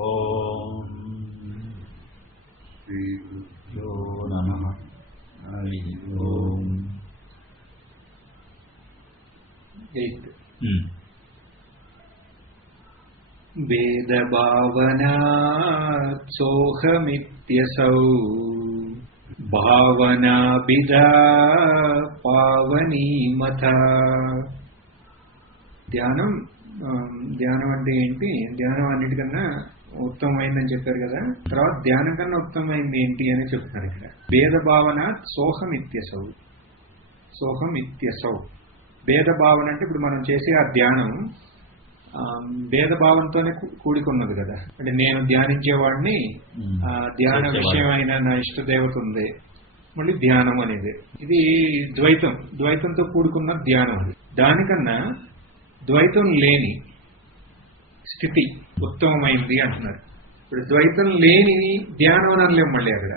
ఓం శ్రీ గురుభ్యో నమః. హరి ఓం. 8 వేదభావనాత్ సోహమిత్యసౌ భావనాభిధా పావనీమథ. ధ్యానం అంటే ఏంటి? ధ్యానం అన్నిటికన్నా ఉత్తమమైందని చెప్పారు కదా. తర్వాత ధ్యానం కన్నా ఉత్తమమైంది ఏంటి అని చెప్తున్నారు ఇక్కడ. భేదభావనాత్ సోహమిత్యసౌ. సోహమిత్యసౌ భేదభావన అంటే ఇప్పుడు మనం చేసే ఆ ధ్యానం భేదభావంతోనే కూడుకున్నది కదా. అంటే నేను ధ్యానించేవాడిని, ధ్యాన విషయమైన నా ఇష్టదేవత ఉంది, మళ్ళీ ధ్యానం అనేది ఇది ద్వైతంతో కూడుకున్న ధ్యానం. అది దానికన్నా ద్వైతం లేని స్థితి ఉత్తమమైంది అంటున్నారు. ఇప్పుడు ద్వైతం లేని ధ్యానం అనలేం మళ్ళీ అక్కడ.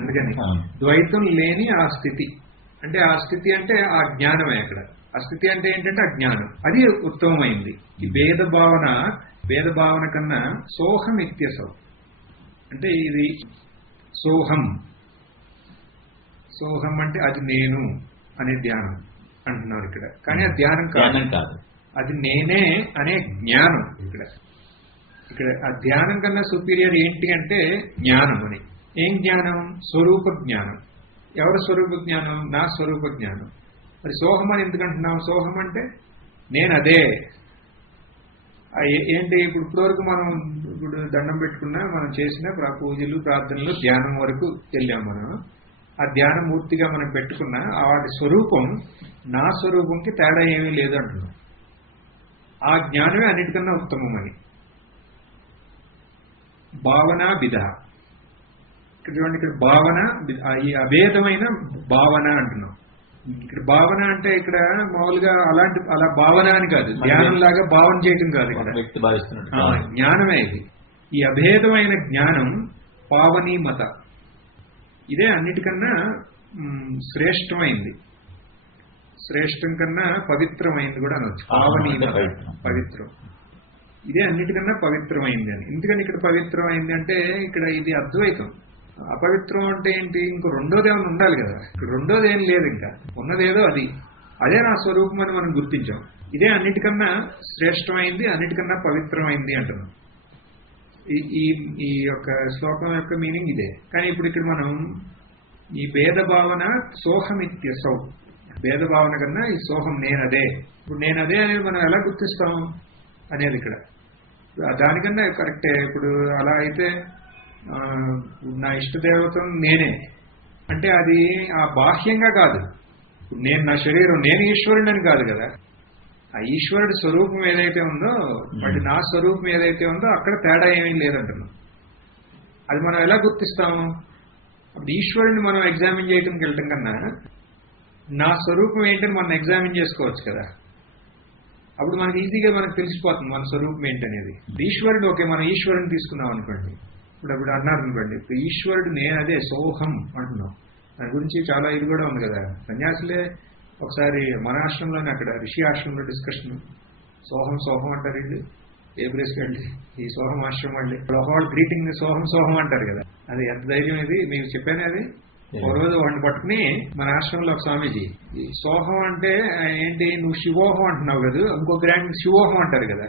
అందుకని ద్వైతం లేని ఆ స్థితి అంటే ఆ జ్ఞానమే అక్కడ. ఆ స్థితి అంటే ఏంటంటే అజ్ఞానం, అది ఉత్తమమైంది. ఈ భేదభావన కన్నా సోహం ఇత్యసౌ అంటే ఇది సోహం అంటే అది నేను అనే ధ్యానం అంటున్నారు ఇక్కడ. కానీ ఆ ధ్యానం కాదు, అది నేనే అనే జ్ఞానం. ఇక్కడ ఆ ధ్యానం కన్నా సుపీరియర్ ఏంటి అంటే జ్ఞానం అని. ఏం జ్ఞానం? స్వరూప జ్ఞానం. ఎవరి స్వరూప జ్ఞానం? నా స్వరూప జ్ఞానం. మరి సోహం అని ఎందుకంటున్నాం? సోహం అంటే నేను అదే. ఏంటి ఇప్పటివరకు మనం దండం పెట్టుకున్నా, మనం చేసిన పూజలు ప్రార్థనలు ధ్యానం వరకు వెళ్ళాం. మనం ఆ ధ్యాన మూర్తిగా మనం పెట్టుకున్న వాటి స్వరూపం నా స్వరూపంకి తేడా ఏమీ లేదు అంటున్నాం. ఆ జ్ఞానమే అన్నిటికన్నా ఉత్తమమని. భావన విధ. ఇక్కడ చూడండి, ఇక్కడ భావన, ఈ అభేదమైన భావన అంటున్నాం. ఇక్కడ భావన అంటే ఇక్కడ మామూలుగా అలా భావన అని కాదు, ధ్యానం లాగా భావన చేయటం కాదు. ఇక్కడ జ్ఞానమే ఇది. ఈ అభేదమైన జ్ఞానం పావనీమత. ఇదే అన్నిటికన్నా శ్రేష్టమైంది. శ్రేష్టం కన్నా పవిత్రమైంది కూడా అనొచ్చు. పావనీమత, పవిత్రం. ఇదే అన్నిటికన్నా పవిత్రమైంది అని. ఎందుకని ఇక్కడ పవిత్రమైంది అంటే ఇక్కడ ఇది అద్వైతం. అపవిత్రం అంటే ఏంటి? ఇంకో రెండోది ఏమైనా ఉండాలి కదా. ఇక్కడ రెండోది ఏం లేదు, ఇంకా ఉన్నదేదో అదే నా స్వరూపం అని మనం గుర్తించాం. ఇదే అన్నిటికన్నా శ్రేష్టమైంది, అన్నిటికన్నా పవిత్రమైంది అంటున్నాం. ఈ యొక్క శ్లోకం యొక్క మీనింగ్ ఇదే. కానీ ఇప్పుడు ఇక్కడ మనం ఈ భేదభావన సోహమిత్యసౌ, భేదభావన కన్నా ఈ సోహం నేనదే. ఇప్పుడు నేనదే అనేది మనం ఎలా గుర్తిస్తాం అనేది ఇక్కడ. దానికన్నా కరెక్టే. ఇప్పుడు అలా అయితే నా ఇష్టదేవతం నేనే అంటే అది ఆ బాహ్యంగా కాదు. నేను నా శరీరం, నేను ఈశ్వరుడు అని కాదు కదా. ఆ ఈశ్వరుడి స్వరూపం ఏదైతే ఉందో, మరి నా స్వరూపం ఏదైతే ఉందో అక్కడ తేడా ఏమీ లేదంటున్నాం. అది మనం ఎలా గుర్తిస్తాము? అప్పుడు ఈశ్వరుడిని మనం ఎగ్జామిన్ చేయడానికి వెళ్ళటం కన్నా నా స్వరూపం ఏంటని మనం ఎగ్జామిన్ చేసుకోవచ్చు కదా. అప్పుడు మనకి ఈజీగా మనకు తెలిసిపోతుంది మన స్వరూపం ఏంటనేది. ఈశ్వరుడు ఓకే, మనం ఈశ్వరుని తీసుకున్నాం అనుకోండి. ఇప్పుడు అన్నారు అనుకోండి, ఇప్పుడు ఈశ్వరుడు నేను అదే సోహం అంటున్నాం. దాని గురించి చాలా ఇది కూడా ఉంది కదా. సన్యాసులే ఒకసారి మన ఆశ్రమంలోనే, అక్కడ ఋషి ఆశ్రమంలో డిస్కషన్, సోహం అంటారు వీళ్ళు. ఏ ప్లేస్కి వెళ్ళి ఈ సోహం ఆశ్రమం వెళ్ళి వాళ్ళు గ్రీటింగ్ సోహం అంటారు కదా. అది ఎంత ధైర్యం ఇది మీకు చెప్పాను. అది ఒక రోజు వాడిని పట్టుకుని మన ఆశ్రమంలో ఒక స్వామీజీ, ఈ సోహం అంటే ఏంటి, నువ్వు శివోహం అంటున్నావు కదా, ఇంకో గ్రాండ్ శివోహం అంటారు కదా.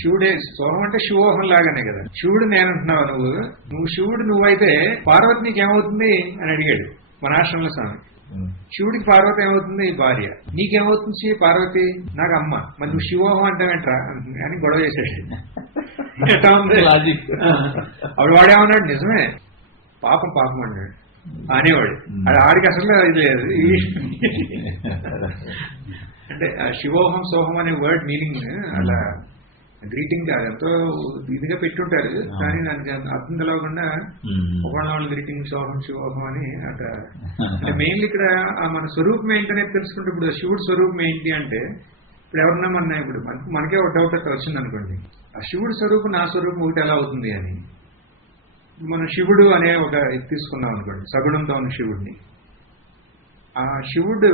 శివుడే సోహం అంటే శివోహం లాగానే కదా. శివుడు నేనంటున్నావు, నువ్వు శివుడు నువ్వైతే పార్వతి నీకేమవుతుంది అని అడిగాడు మన ఆశ్రమంలో స్వామి. శివుడికి పార్వతి ఏమవుతుంది? భార్య. నీకేమవుతుంది పార్వతి? నాకు అమ్మ. మరి నువ్వు శివోహం అంటావేంట్రా అని గొడవ చేశాడు. అప్పుడు వాడేమన్నాడు, నిజమే, పాపం అన్నాడు అనేవాడు. అది ఆడికి అసలు ఇది లేదు. అంటే శివోహం సోహం అనే వర్డ్ మీనింగ్ అలా గ్రీటింగ్ ఎంతో ఇదిగా పెట్టుంటారు. కానీ దానికి అర్థం తెలవకుండా ఒకళ్ళు గ్రీటింగ్ సోహం శివోహం అని అట్లా. అంటే మెయిన్లీ ఇక్కడ మన స్వరూపం ఏంటనేది తెలుసుకుంటే, ఇప్పుడు శివుడి స్వరూపం ఏంటి అంటే, ఇప్పుడు ఎవరన్నా ఇప్పుడు మనకే ఒక డౌట్ అట్లా వచ్చింది అనుకోండి, ఆ శివుడి స్వరూపం నా స్వరూపం ఒకటి ఎలా అవుతుంది అని. మనం శివుడు అనే ఒక ఇది తీసుకున్నాం అనుకోండి, సగుణంతో ఉన్న శివుడిని. ఆ శివుడు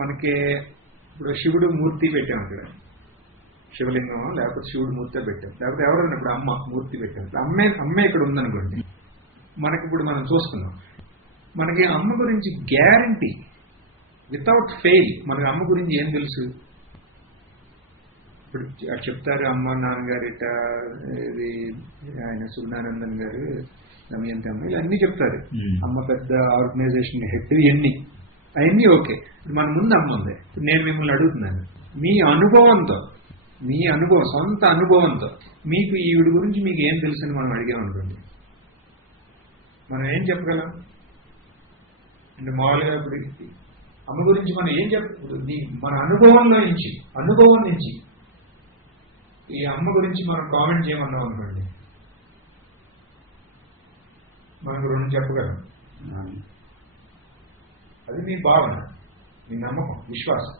మనకి ఇప్పుడు శివుడు మూర్తి పెట్టాం అక్కడ. శివలింగం లేకపోతే శివుడు మూర్తి పెట్టాం, లేకపోతే ఎవరైనా ఇప్పుడు అమ్మ మూర్తి పెట్టాం, అమ్మే ఇక్కడ ఉందనుకోండి, మనకి ఇప్పుడు మనం చూస్తున్నాం, మనకి అమ్మ గురించి గ్యారంటీ వితౌట్ ఫెయిల్ మనకి అమ్మ గురించి ఏం తెలుసు? ఇప్పుడు చెప్తారు అమ్మ నాన్నగారు ఇట, ఇది ఆయన సూర్యనారాయణన్ గారు, దమయంతి అమ్మ, ఇలా అన్ని చెప్తారు. అమ్మ పెద్ద ఆర్గనైజేషన్ హెడ్, ఇవన్నీ అవన్నీ ఓకే. మన ముందు అమ్మ ఉంది. నేను మిమ్మల్ని అడుగుతున్నాను, మీ అనుభవంతో, మీ అనుభవం, సొంత అనుభవంతో మీకు ఈవిడ గురించి మీకు ఏం తెలుసని మనం అడిగామనుకోండి, మనం ఏం చెప్పగలం? అంటే మామూలుగా ఇప్పుడు అమ్మ గురించి మనం ఏం మన అనుభవం నుంచి ఈ అమ్మ గురించి మనం కామెంట్ చేయమన్నాం అనుకోండి, మనకు రెండు చెప్పగలం. అది మీ భావన, మీ నమ్మకం, విశ్వాసం.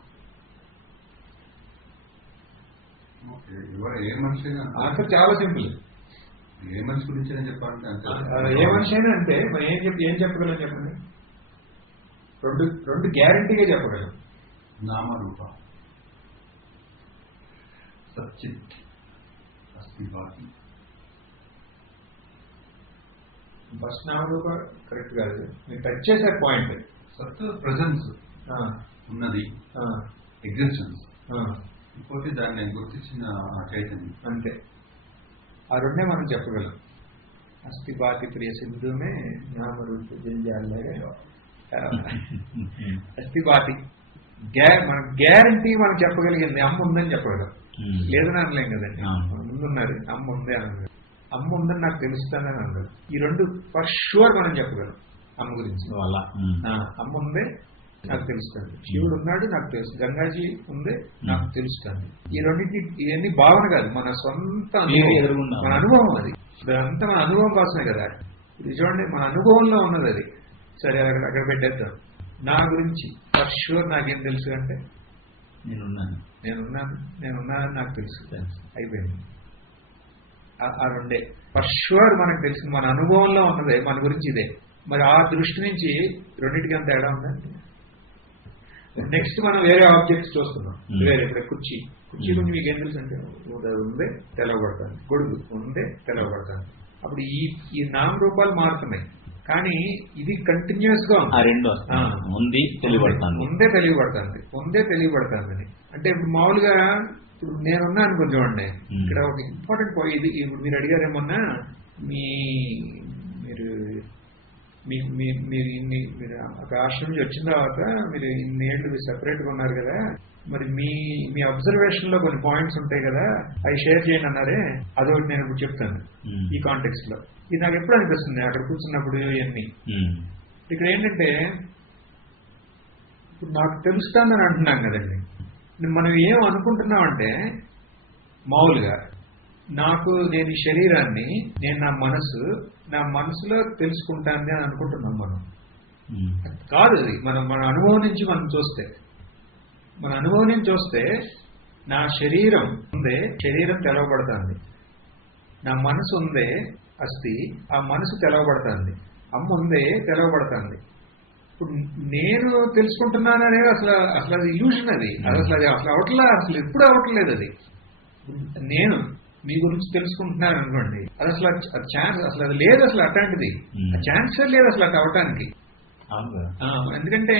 ఏ మనిషి ఆన్సర్ చాలా సింపుల్. ఏ మనిషి గురించి చెప్పాలంటే ఏ మనిషి అయినా అంటే మనం ఏం చెప్పగలం చెప్పండి? రెండు గ్యారంటీగా చెప్పగలం. నామరూప సచ్చిత్ అస్తివాది. ఫస్ట్ నామరూప కరెక్ట్ కాదు, మీరు టచ్ చేసే పాయింట్. సత్ ప్రజెన్స్ ఉన్నది, ఎగ్జిస్టెన్స్. ఇంకోటి దాన్ని గుర్తించిన చైతన్యం, అంతే. ఆ రెండే మనం చెప్పగలం. అస్థిపాతి ప్రియ సింధుమే నామరూప జంజాలే అస్థిపాతి. మన గ్యారంటీ మనం చెప్పగలిగింది అమ్మ ఉందని చెప్పగలం, లేదని అనలేం కదండి. ముందున్నది అమ్మ ఉంది అనలేదు, అమ్మ ఉందని నాకు తెలుస్తానని అన్నారు. ఈ రెండు ఫర్ షూర్ మనం చెప్పగలం అమ్మ గురించి. అమ్మ ఉందే నాకు తెలుస్తుంది, శివుడు ఉన్నాడు నాకు తెలుసు, గంగాజీ ఉందే నాకు తెలుస్తుంది. ఈ రెండింటి ఇవన్నీ భావన కాదు, మన సొంత మన అనుభవం. అది ఇదంతా మన అనుభవం కోసమే కదా. ఇది చూడండి, మన అనుభవంలో ఉన్నది అది. సరే అక్కడ పెట్టేద్దాం. నా గురించి ఫర్ షూర్ నాకేం తెలుసు అంటే నేనున్నానని నాకు తెలుసు, అయిపోయింది. ఆ రెండే ఫర్ షూర్ మనకు తెలిసింది, మన అనుభవంలో ఉన్నదే, మన గురించి ఇదే. మరి ఆ దృష్టి నుంచి రెండింటికి అంత తేడా ఉందండి. నెక్స్ట్ మనం వేరే ఆబ్జెక్ట్స్ చూస్తున్నాం. వేరే ఇప్పుడు కుర్చీ గురించి మీకు ఏం తెలుసు అంటే ఉందే తెలవబడతాను, గొడుగు ఉందే తెలవబడతాను. అప్పుడు ఈ నామ రూపాలు మారుతున్నాయి, కానీ ఇది కంటిన్యూస్ గా ఉందే తెలియబడుతుంది. అంటే ఇప్పుడు మామూలుగా ఇప్పుడు నేనున్నాను కొంచెం అండి, ఇక్కడ ఒక ఇంపార్టెంట్ పాయింట్. ఇది ఇప్పుడు మీరు అడిగారేమన్నా, మీరు ఒక ఆశ్రమం నుంచి వచ్చిన తర్వాత మీరు ఇన్నేళ్ళు సెపరేట్గా ఉన్నారు కదా, మరి మీ అబ్జర్వేషన్ లో కొన్ని పాయింట్స్ ఉంటాయి కదా, అవి షేర్ చేయండి అన్నారే. అదొకటి నేను ఇప్పుడు చెప్తాను ఈ కాంటెక్స్ట్ లో. ఇది నాకు ఎప్పుడు అనిపిస్తుంది అక్కడ కూర్చున్నప్పుడు ఇవన్నీ. ఇక్కడ ఏంటంటే ఇప్పుడు నాకు తెలుస్తానని అంటున్నాం కదండి, మనం ఏం అనుకుంటున్నామంటే మామూలుగా నేను ఈ శరీరాన్ని, నేను నా మనసులో తెలుసుకుంటానని అని అనుకుంటున్నాం మనం. కాదు, అది మన అనుభవం నుంచి మనం చూస్తే, నా శరీరం ఉందే, శరీరం తెలవబడుతుంది. నా మనసు ఉందే అస్థి, ఆ మనసు తెలవబడుతుంది. అమ్మ ఉందే తెలవబడుతుంది. ఇప్పుడు నేను తెలుసుకుంటున్నాను అనేది అసలు అది ఇల్యూషన్. అది అసలు అసలు ఎప్పుడు అవ్వట్లేదు. అది నేను మీ గురించి తెలుసుకుంటున్నాను అనుకోండి, అది అసలు ఛాన్స్ అసలు అది లేదు, అసలు అట్లాంటిది ఛాన్సే లేదు అసలు అటు అవటానికి. ఎందుకంటే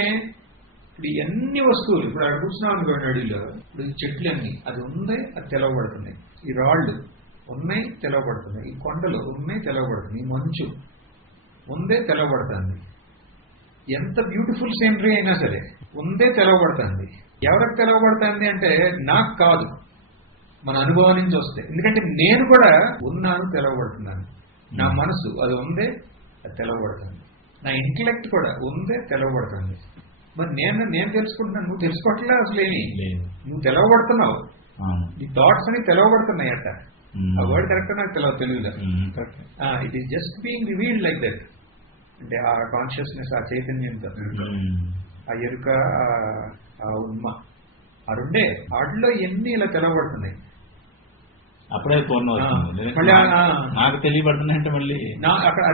ఇప్పుడు ఎన్ని వస్తువులు ఇప్పుడు అక్కడ కూర్చున్నాం అనుకోండి, అడవిలో ఇప్పుడు చెట్లు అన్ని, అది ఉందే అది తెలవబడుతున్నాయి. ఈ రాళ్ళు ఉన్నాయి తెలవబడుతున్నాయి, ఈ కొండలు ఉన్నాయి తెలవబడుతుంది, ఈ మంచు ఉందే తెలవబడుతుంది. ఎంత బ్యూటిఫుల్ సీనరీ అయినా సరే ఉందే తెలవబడుతుంది. ఎవరికి తెలవబడుతుంది అంటే నాకు కాదు, మన అనుభవం నుంచి వస్తే. ఎందుకంటే నేను కూడా ఉన్నాను, తెలవబడుతున్నాను. నా మనసు అది ఉందే అది తెలవబడుతుంది. నా ఇంటలెక్ట్ కూడా ఉందే తెలవబడుతుంది. మరి నేను తెలుసుకుంటున్నాను, నువ్వు తెలుసుకోవట్లే అసలు ఏమి. నువ్వు తెలవబడుతున్నావు, నీ థాట్స్ అని తెలవబడుతున్నాయి అట. ఆ వర్డ్ కరెక్ట్ నాకు తెలుగులో. It is just being revealed like that. అంటే ఆ కాన్షియస్నెస్, ఆ చైతన్యంతో, ఆ ఎరుక, ఆ ఉన్మ, ఆ రెండే వాటిలో ఎన్ని ఇలా తెలవబడుతున్నాయి. అప్పుడే ఫోన్ మళ్ళీ నాకు తెలియబడుతున్నాయంటే మళ్ళీ అక్కడ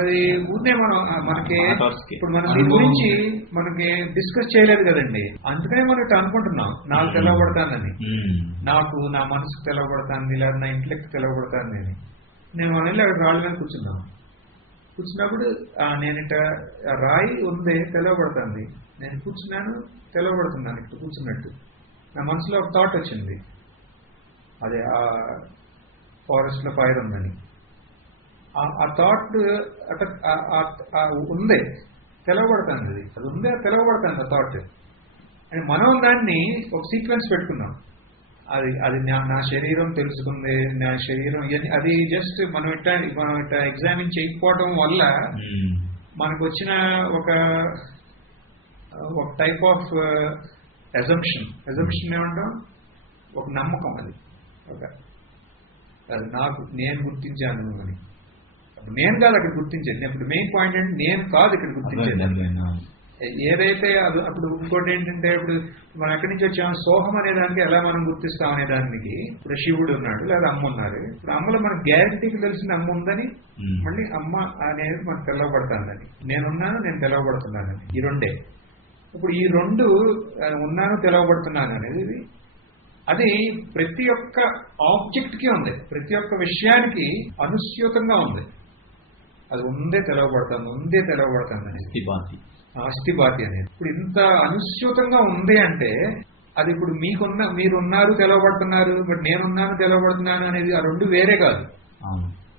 అది ఊరినే మనం మనకి ఇప్పుడు మనం దీని గురించి మనకి డిస్కస్ చేయలేదు కదండి, అందుకనే మనం ఇట్లా అనుకుంటున్నాం నాకు తెలవబడతానని, నాకు నా మనసుకు తెలవబడతాను లేదా నా ఇంట్లోకి తెలవబడతాను అని. నేను మన వెళ్ళి అక్కడ రాళ్ళ మీద కూర్చున్నప్పుడు నేను ఇట్లా రాయి ఉంది తెలవబడుతుంది, నేను కూర్చున్నాను తెలవబడుతున్నాను ఇట్లా కూర్చున్నట్టు నా మనసులో ఒక థాట్ వచ్చింది, అదే ఆ ఫారెస్ట్ లో ఫైర్ ఉందని. ఆ థాట్ అట్లా ఉందే తెలవబడుతుంది, అది ఉందే తెలవబడుతుంది ఆ థాట్ అని. మనం దాన్ని ఒక సీక్వెన్స్ పెట్టుకున్నాం, అది అది నా శరీరం తెలుసుకుంది, నా శరీరం అది జస్ట్ మనం ఇట్లా ఎగ్జామిన్ చేయకపోవడం వల్ల మనకు వచ్చిన ఒక టైప్ ఆఫ్ అజంప్షన్ ఏమంటాం, ఒక నమ్మకం, అది నాకు నేను గుర్తించాను అని. నేను కాదు అక్కడ గుర్తించేది, ఇప్పుడు మెయిన్ పాయింట్ అంటే నేను కాదు ఇక్కడ గుర్తించేది ఏదైతే అది. అప్పుడు ఇంకోటి ఏంటంటే ఇప్పుడు మనం ఎక్కడి నుంచి వచ్చాము, సోహం అనే దానికి ఎలా మనం గుర్తిస్తాం అనే దానికి ఇప్పుడు శివుడు ఉన్నాడు లేదా అమ్మ ఉన్నారు, ఇప్పుడు అమ్మలో మనకు గ్యారంటీకి తెలిసిన అమ్మ ఉందని, మళ్ళీ అమ్మ అనేది మనకు తెలవబడతానని, నేనున్నాను నేను తెలవబడుతున్నానని, ఈ రెండే. ఇప్పుడు ఈ రెండు ఉన్నాను తెలవబడుతున్నాను అనేది అది ప్రతి ఒక్క ఆబ్జెక్ట్ కి ఉంది, ప్రతి ఒక్క విషయానికి అనుస్యూతంగా ఉంది. అది ఉందే తెలవబడుతుంది, ఉందే తెలవబడుతుంది అనేది అస్థిబాతి అనేది. ఇప్పుడు ఇంత అనుస్యూతంగా ఉంది అంటే అది ఇప్పుడు మీరున్నారు తెలవబడుతున్నారు, బట్ నేనున్నాను తెలవబడుతున్నాను అనేది ఆ రెండు వేరే కాదు,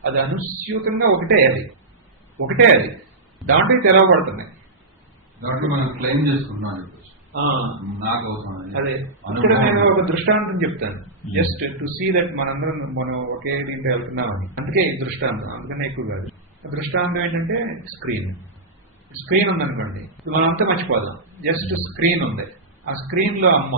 అది అనుస్యూతంగా ఒకటే, అది దాంట్లో తెలవబడుతున్నాయి. దాంట్లో మనం క్లెయిమ్ చేసుకుంటున్నాం. అదే ఇక్కడ నేను ఒక దృష్టాంతం చెప్తాను, జస్ట్ టు సీ దట్ మనం ఒకే దీంట్లో వెళ్తున్నామని. అందుకే దృష్టాంతం, అందుకనే ఎక్కువ కాదు. దృష్టాంతం ఏంటంటే స్క్రీన్ ఉందనుకోండి, మనంతా మర్చిపోదాం, జస్ట్ స్క్రీన్ ఉంది, ఆ స్క్రీన్ లో అమ్మ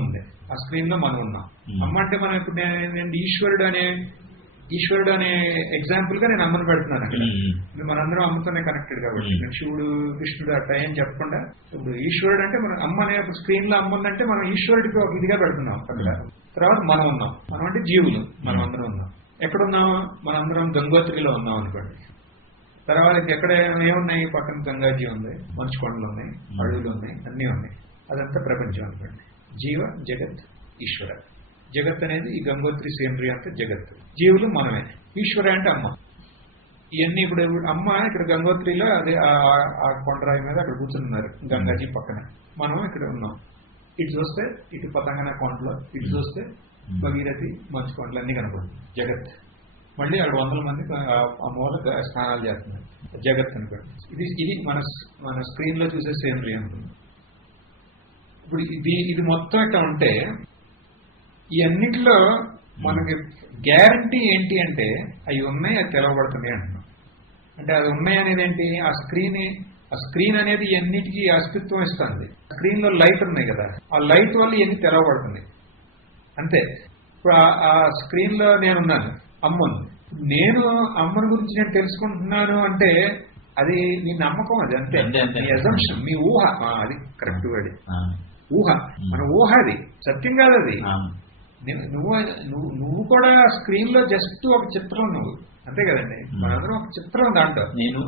ఉంది, ఆ స్క్రీన్ లో మనం ఉన్నాం. అమ్మ అంటే మనం ఇప్పుడు నేను ఈశ్వరుడు అనే ఎగ్జాంపుల్ గా నేను అమ్మను పెడుతున్నాను అక్కడ. మనందరం అమ్మతోనే కనెక్టెడ్ కాబట్టి నేను శివుడు కృష్ణుడు అట్లా ఏం చెప్పకుండా ఇప్పుడు ఈశ్వరుడు అంటే మనం అమ్మ అనే స్క్రీన్ లో అమ్మ ఉందంటే మనం ఈశ్వరుడికి ఒక ఇదిగా పెడుతున్నాం అక్కడ. తర్వాత మనం ఉన్నాం, మనం అంటే జీవులు, మనం అందరం ఉన్నాం. ఎక్కడున్నాము, మనందరం గంగోత్రిలో ఉన్నాం అనుకోండి. తర్వాత ఎక్కడ ఏమున్నాయి, పక్కన గంగాజీ ఉంది, మంచు కొండలు ఉన్నాయి, అడవులు ఉన్నాయి, అన్నీ ఉన్నాయి, అదంతా ప్రపంచం అనుకోండి. జీవ జగత్ ఈశ్వర. జగత్ అనేది ఈ గంగోత్రి సేంద్రియ అంటే జగత్, జీవులు మనమే, ఈశ్వర అంటే అమ్మ. ఇవన్నీ ఇప్పుడు అమ్మ ఇక్కడ గంగోత్రిలో అదే ఆ కొండరాయి మీద అక్కడ కూర్చున్నారు గంగాజీ పక్కన, మనం ఇక్కడ ఉన్నాం. ఇటు చూస్తే ఇటు పతంగన కొండలో, ఇటు చూస్తే భగీరథి మంచు కొండలు అన్ని కనపడుతుంది జగత్. మళ్ళీ అక్కడ 100 మంది ఆ మూల స్నానాలు చేస్తున్నారు, జగత్ అనుకోండి. ఇది మన స్క్రీన్ లో చూసే సేంద్రియ ఉంటుంది. ఇప్పుడు ఇది మొత్తం ఇట్లా ఉంటే ఈ అన్నిటిలో మనకి గ్యారంటీ ఏంటి అంటే అవి ఉన్నాయి, అది తెలవబడుతుంది అంటున్నాం. అంటే అది ఉన్నాయి అనేది ఏంటి, ఆ స్క్రీన్ అనేది అన్నిటికీ అస్తిత్వం ఇస్తుంది. స్క్రీన్ లో లైట్ ఉన్నాయి కదా, ఆ లైట్ వల్ల ఇవన్నీ తెలవబడుతుంది అంతే. ఇప్పుడు ఆ స్క్రీన్ లో నేనున్నాను, అమ్మ ఉంది, నేను అమ్మని గురించి నేను తెలుసుకుంటున్నాను అంటే అది మీ నమ్మకం, అది అంతే, మీ అజంప్షన్, మీ ఊహ. అది కరెక్ట్ వర్డ్, ఊహ. మన ఊహ, అది సత్యం కాదు. అది నువ్వు కూడా స్క్రీన్ లో జస్ట్ ఒక చిత్రం, నువ్వు అంతే కదండి. మనందరం ఒక చిత్రం, దాంట్లో నేను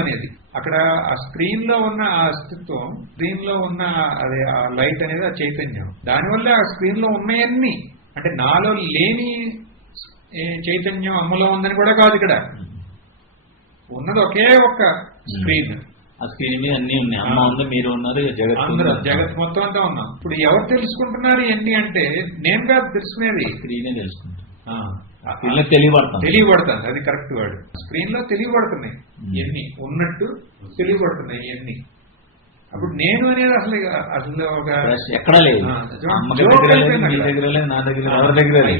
అనేది అక్కడ ఆ స్క్రీన్ లో ఉన్న ఆ అస్తిత్వం, స్క్రీన్ లో ఉన్న అదే ఆ లైట్ అనేది ఆ చైతన్యం. దానివల్ల ఆ స్క్రీన్ లో ఉన్నాయన్నీ, అంటే నాలో లేని చైతన్యం అమ్మలో ఉందని కూడా కాదు, ఇక్కడ ఉన్నది ఒకే ఒక్క స్క్రీన్. ఆ స్క్రీన్ మీద అన్ని ఉన్నాయి, అమ్మ ఉంది, మీరు ఉన్నారు, జగత్ మొత్తం అంతా ఉన్నాం. ఇప్పుడు ఎవరు తెలుసుకుంటున్నారు ఇవన్నీ అంటే నేను కాదు తెలుసుకునేది, స్క్రీనే తెలుసుకుంటాను, తెలియబడుతుంది. అది కరెక్ట్ వర్డ్. స్క్రీన్ లో తెలియబడుతున్నాయి ఇవన్నీ, ఉన్నట్టు తెలియబడుతున్నాయి ఇవన్నీ. అప్పుడు నేను అనేది అసలు ఒక ఎక్కడా లేదు,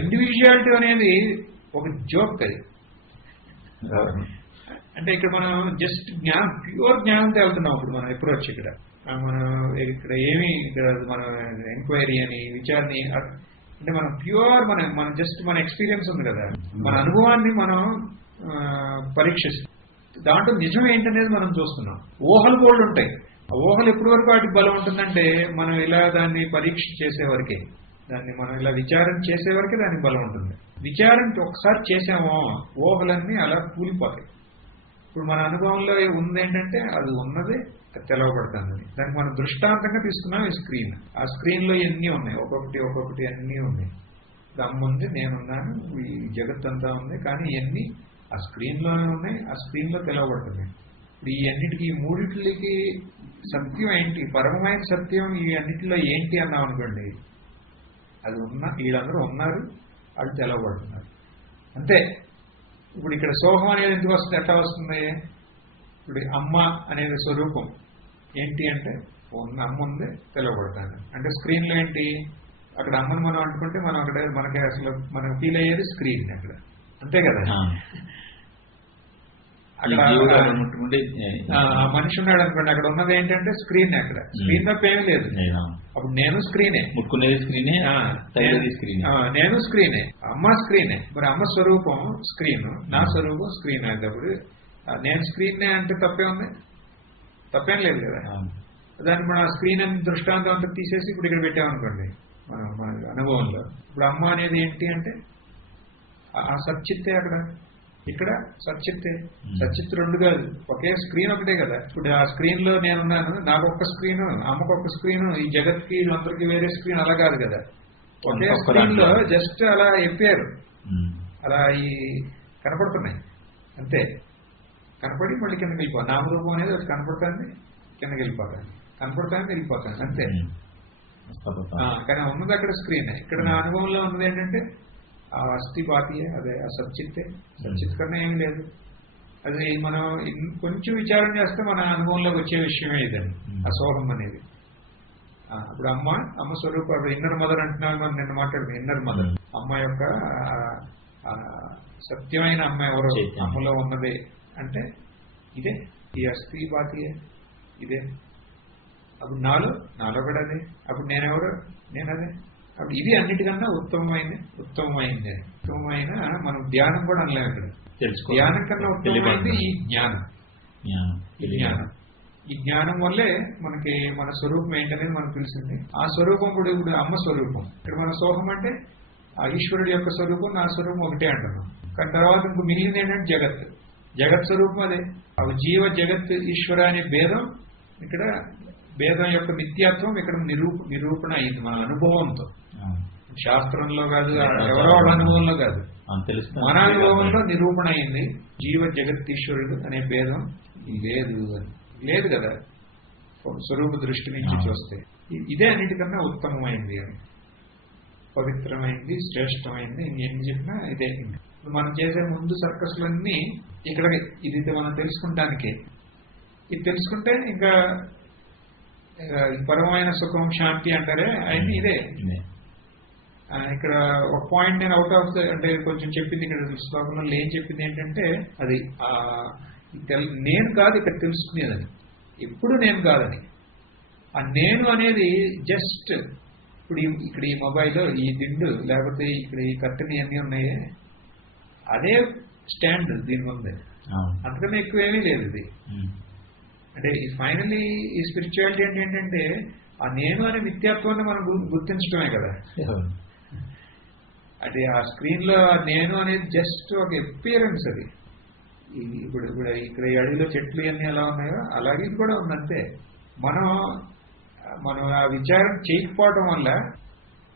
ఇండివిజువాలిటీ అనేది ఒక జోక్. అది అంటే ఇక్కడ మనం జస్ట్ ప్యూర్ జ్ఞానంతో వెళ్తున్నాం. ఇప్పుడు మనం అప్రోచ్ మనం ఇక్కడ ఏమి మన ఎంక్వైరీ అని విచారణ అంటే మనం ప్యూర్ మన జస్ట్ మన ఎక్స్పీరియన్స్ ఉంది కదా, మన అనుభవాన్ని మనం పరీక్షిస్తాం. దాంట్లో నిజం ఏంటనేది మనం చూస్తున్నాం. ఊహలు కూడా ఉంటాయి, ఆ ఊహలు ఎప్పటి వరకు వాటికి బలం ఉంటుందంటే మనం ఇలా దాన్ని పరీక్ష చేసే వరకే. దాన్ని మనం ఇలా విచారం చేసే వరకే దానికి బలం ఉంటుంది. విచారం ఒకసారి చేసామో ఊహలన్నీ అలా కూలిపోతాయి. ఇప్పుడు మన అనుభవంలో ఉందేంటంటే అది ఉన్నదే తెలవబడుతుంది. దానికి మనం దృష్టాంతంగా తీసుకున్నాం ఈ స్క్రీన్. ఆ స్క్రీన్ లో ఎన్ని ఉన్నాయి, ఒక్కొక్కటి అన్నీ ఉన్నాయి. దమ్ము ఉంది, నేనున్నాను, ఈ జగత్ అంతా ఉంది. కానీ ఇవన్నీ ఆ స్క్రీన్ లోనే ఉన్నాయి, ఆ స్క్రీన్ లో తెలవబడుతుంది. ఇప్పుడు ఈ అన్నిటికీ, ఈ మూడిట్లకి సత్యం ఏంటి, పరమమైన సత్యం ఈ అన్నిటిలో ఏంటి అన్నాం అనుకోండి, అది వీళ్ళందరూ ఉన్నారు, వాళ్ళు తెలవబడుతున్నారు అంతే. ఇప్పుడు ఇక్కడ సోహం అనేది ఎందుకు వస్తుంది, ఎట్లా వస్తుంది? ఇప్పుడు అమ్మ అనేది స్వరూపం ఏంటి అంటే అమ్మ ఉంది, తెలవబడతాను అంటే స్క్రీన్ లో ఏంటి, అక్కడ అమ్మని మనం అనుకుంటే మనం అక్కడ మనకి అసలు మనం ఫీల్ అయ్యేది స్క్రీన్ అక్కడ, అంతే కదా. అక్కడ ఆ మనిషి ఉన్నాడు అనుకోండి, అక్కడ ఉన్నది ఏంటంటే స్క్రీన్. అక్కడ స్క్రీన్ తప్ప ఏమీ లేదు. అప్పుడు నేను స్క్రీనే, ముట్టుకునేది స్క్రీనే, స్క్రీన్, నేను స్క్రీనే, అమ్మ స్క్రీనే. మరి అమ్మ స్వరూపం స్క్రీన్, నా స్వరూపం స్క్రీన్ అయినప్పుడు నేను స్క్రీన్ అంటే తప్పే ఉంది, తప్పేం లేదు కదా. దాన్ని మన స్క్రీన్ అని దృష్టాంతం అంతా తీసేసి ఇప్పుడు ఇక్కడ పెట్టామనుకోండి మన అనుభవంలో. ఇప్పుడు అమ్మ అనేది ఏంటి అంటే ఆ సచ్చిత్తే, అక్కడ ఇక్కడ సచ్చిత్తే. సచ్చిత్ రెండు కాదు, ఒకే స్క్రీన్ ఒకటే కదా. ఇప్పుడు ఆ స్క్రీన్ లో నేనున్నాను, నాకు ఒక్క స్క్రీన్, అమ్మకు ఒక్క స్క్రీన్, ఈ జగత్కి అందరికి వేరే స్క్రీన్ అలా కాదు కదా. ఒకే స్క్రీన్ లో జస్ట్ అలా ఎప్పారు, అలా ఈ కనపడుతున్నాయి అంతే. కనపడి మళ్ళీ కిందకి వెళ్ళిపోతాను. నామరూపం అనేది అది కనపడుతుంది, కిందకి వెళ్ళిపోతాను, కనపడతాను, వెళ్ళిపోతాను అంతే. కానీ ఉన్నది అక్కడ స్క్రీనే. ఇక్కడ నా అనుభవంలో ఉన్నది ఏంటంటే ఆ అస్థి బాతియే, అదే ఆ సచ్చిత్తే. సచ్చిత్ కన్నా ఏమీ లేదు. అది మనం కొంచెం విచారం చేస్తే మన అనుభవంలోకి వచ్చే విషయమే ఇదండి, అసోహం అనేది. ఇప్పుడు అమ్మ స్వరూపం ఇన్నర్ మదర్ అంటున్నాను మనం నిన్న మాట్లాడుతుంది. ఇన్నర్ మదర్ అమ్మ యొక్క సత్యమైన అమ్మ ఎవరో అమ్మలో ఉన్నదే అంటే ఇదే, ఈ అస్థి బాతియే ఇదే. అప్పుడు నాలో కూడా అదే. అప్పుడు నేనెవరు, నేనదే. అప్పుడు ఇది అన్నిటికన్నా ఉత్తమమైంది. మనం ధ్యానం కూడా అనలేము ఇక్కడ. ధ్యానం కన్నా ఉత్తమమైంది ఈ జ్ఞానం. ఈ జ్ఞానం వల్లే మనకి మన స్వరూపం ఏంటనేది మనకు తెలిసింది. ఆ స్వరూపం కూడా ఇప్పుడు అమ్మ స్వరూపం. ఇక్కడ మన సోహం అంటే ఆ ఈశ్వరుడి యొక్క స్వరూపం, నా స్వరూపం ఒకటే అంటున్నాం. కానీ తర్వాత ఇంకో మిగిలింది ఏంటంటే జగత్ స్వరూపం అదే. అవి జీవ జగత్ ఈశ్వర అనే భేదం, ఇక్కడ భేదం యొక్క నిత్యత్వం ఇక్కడ నిరూపణ అయింది మన అనుభవంతో. శాస్త్రంలో కాదు, ఎవరో అనుభవంలో కాదు, మన అనుభవంలో నిరూపణ అయింది. జీవ జగత్తీశ్వరుడు అనే భేదం లేదు కదా స్వరూప దృష్టి నుంచి చూస్తే. ఇదే అన్నిటికన్నా ఉత్తమమైంది అని, పవిత్రమైంది, శ్రేష్టమైంది. ఎన్ని చెప్పినా ఇదే. మనం చేసే ముందు సర్కస్లన్నీ ఇక్కడ ఇది మనం తెలుసుకుంటానికే. ఇది తెలుసుకుంటే ఇంకా పరమైన సుఖం, శాంతి అంటారే అవన్నీ ఇదే. ఇక్కడ ఒక పాయింట్ నేను అవుట్ ఆఫ్ అంటే కొంచెం చెప్పింది ఇక్కడ శ్లోకంలో ఏం చెప్పింది ఏంటంటే అది నేను కాదు ఇక్కడ తెలుసుకునేదని, ఎప్పుడు నేను కాదని. ఆ నేను అనేది జస్ట్ ఇప్పుడు ఇక్కడ ఈ మొబైల్, ఈ దిండు, లేకపోతే ఇక్కడ ఈ కట్టెని అన్నీ ఉన్నాయే, అదే స్టాండ్ దీని ముందే, అంతకన్నా ఎక్కువ ఏమీ లేదు. ఇది అంటే ఫైనలీ ఈ స్పిరిచువాలిటీ అంటే ఏంటంటే ఆ నేను అనే మిథ్యాత్వాన్ని మనం గుర్తించడమే కదా. అంటే ఆ స్క్రీన్ లో నేను అనేది జస్ట్ ఒక అపియరెన్స్. అది ఇప్పుడు ఇక్కడ ఈ అడవిలో చెట్లు అన్నీ ఎలా ఉన్నాయో అలాగే ఇది కూడా ఉందంతే. మనం ఆ విచారం చేయకపోవడం వల్ల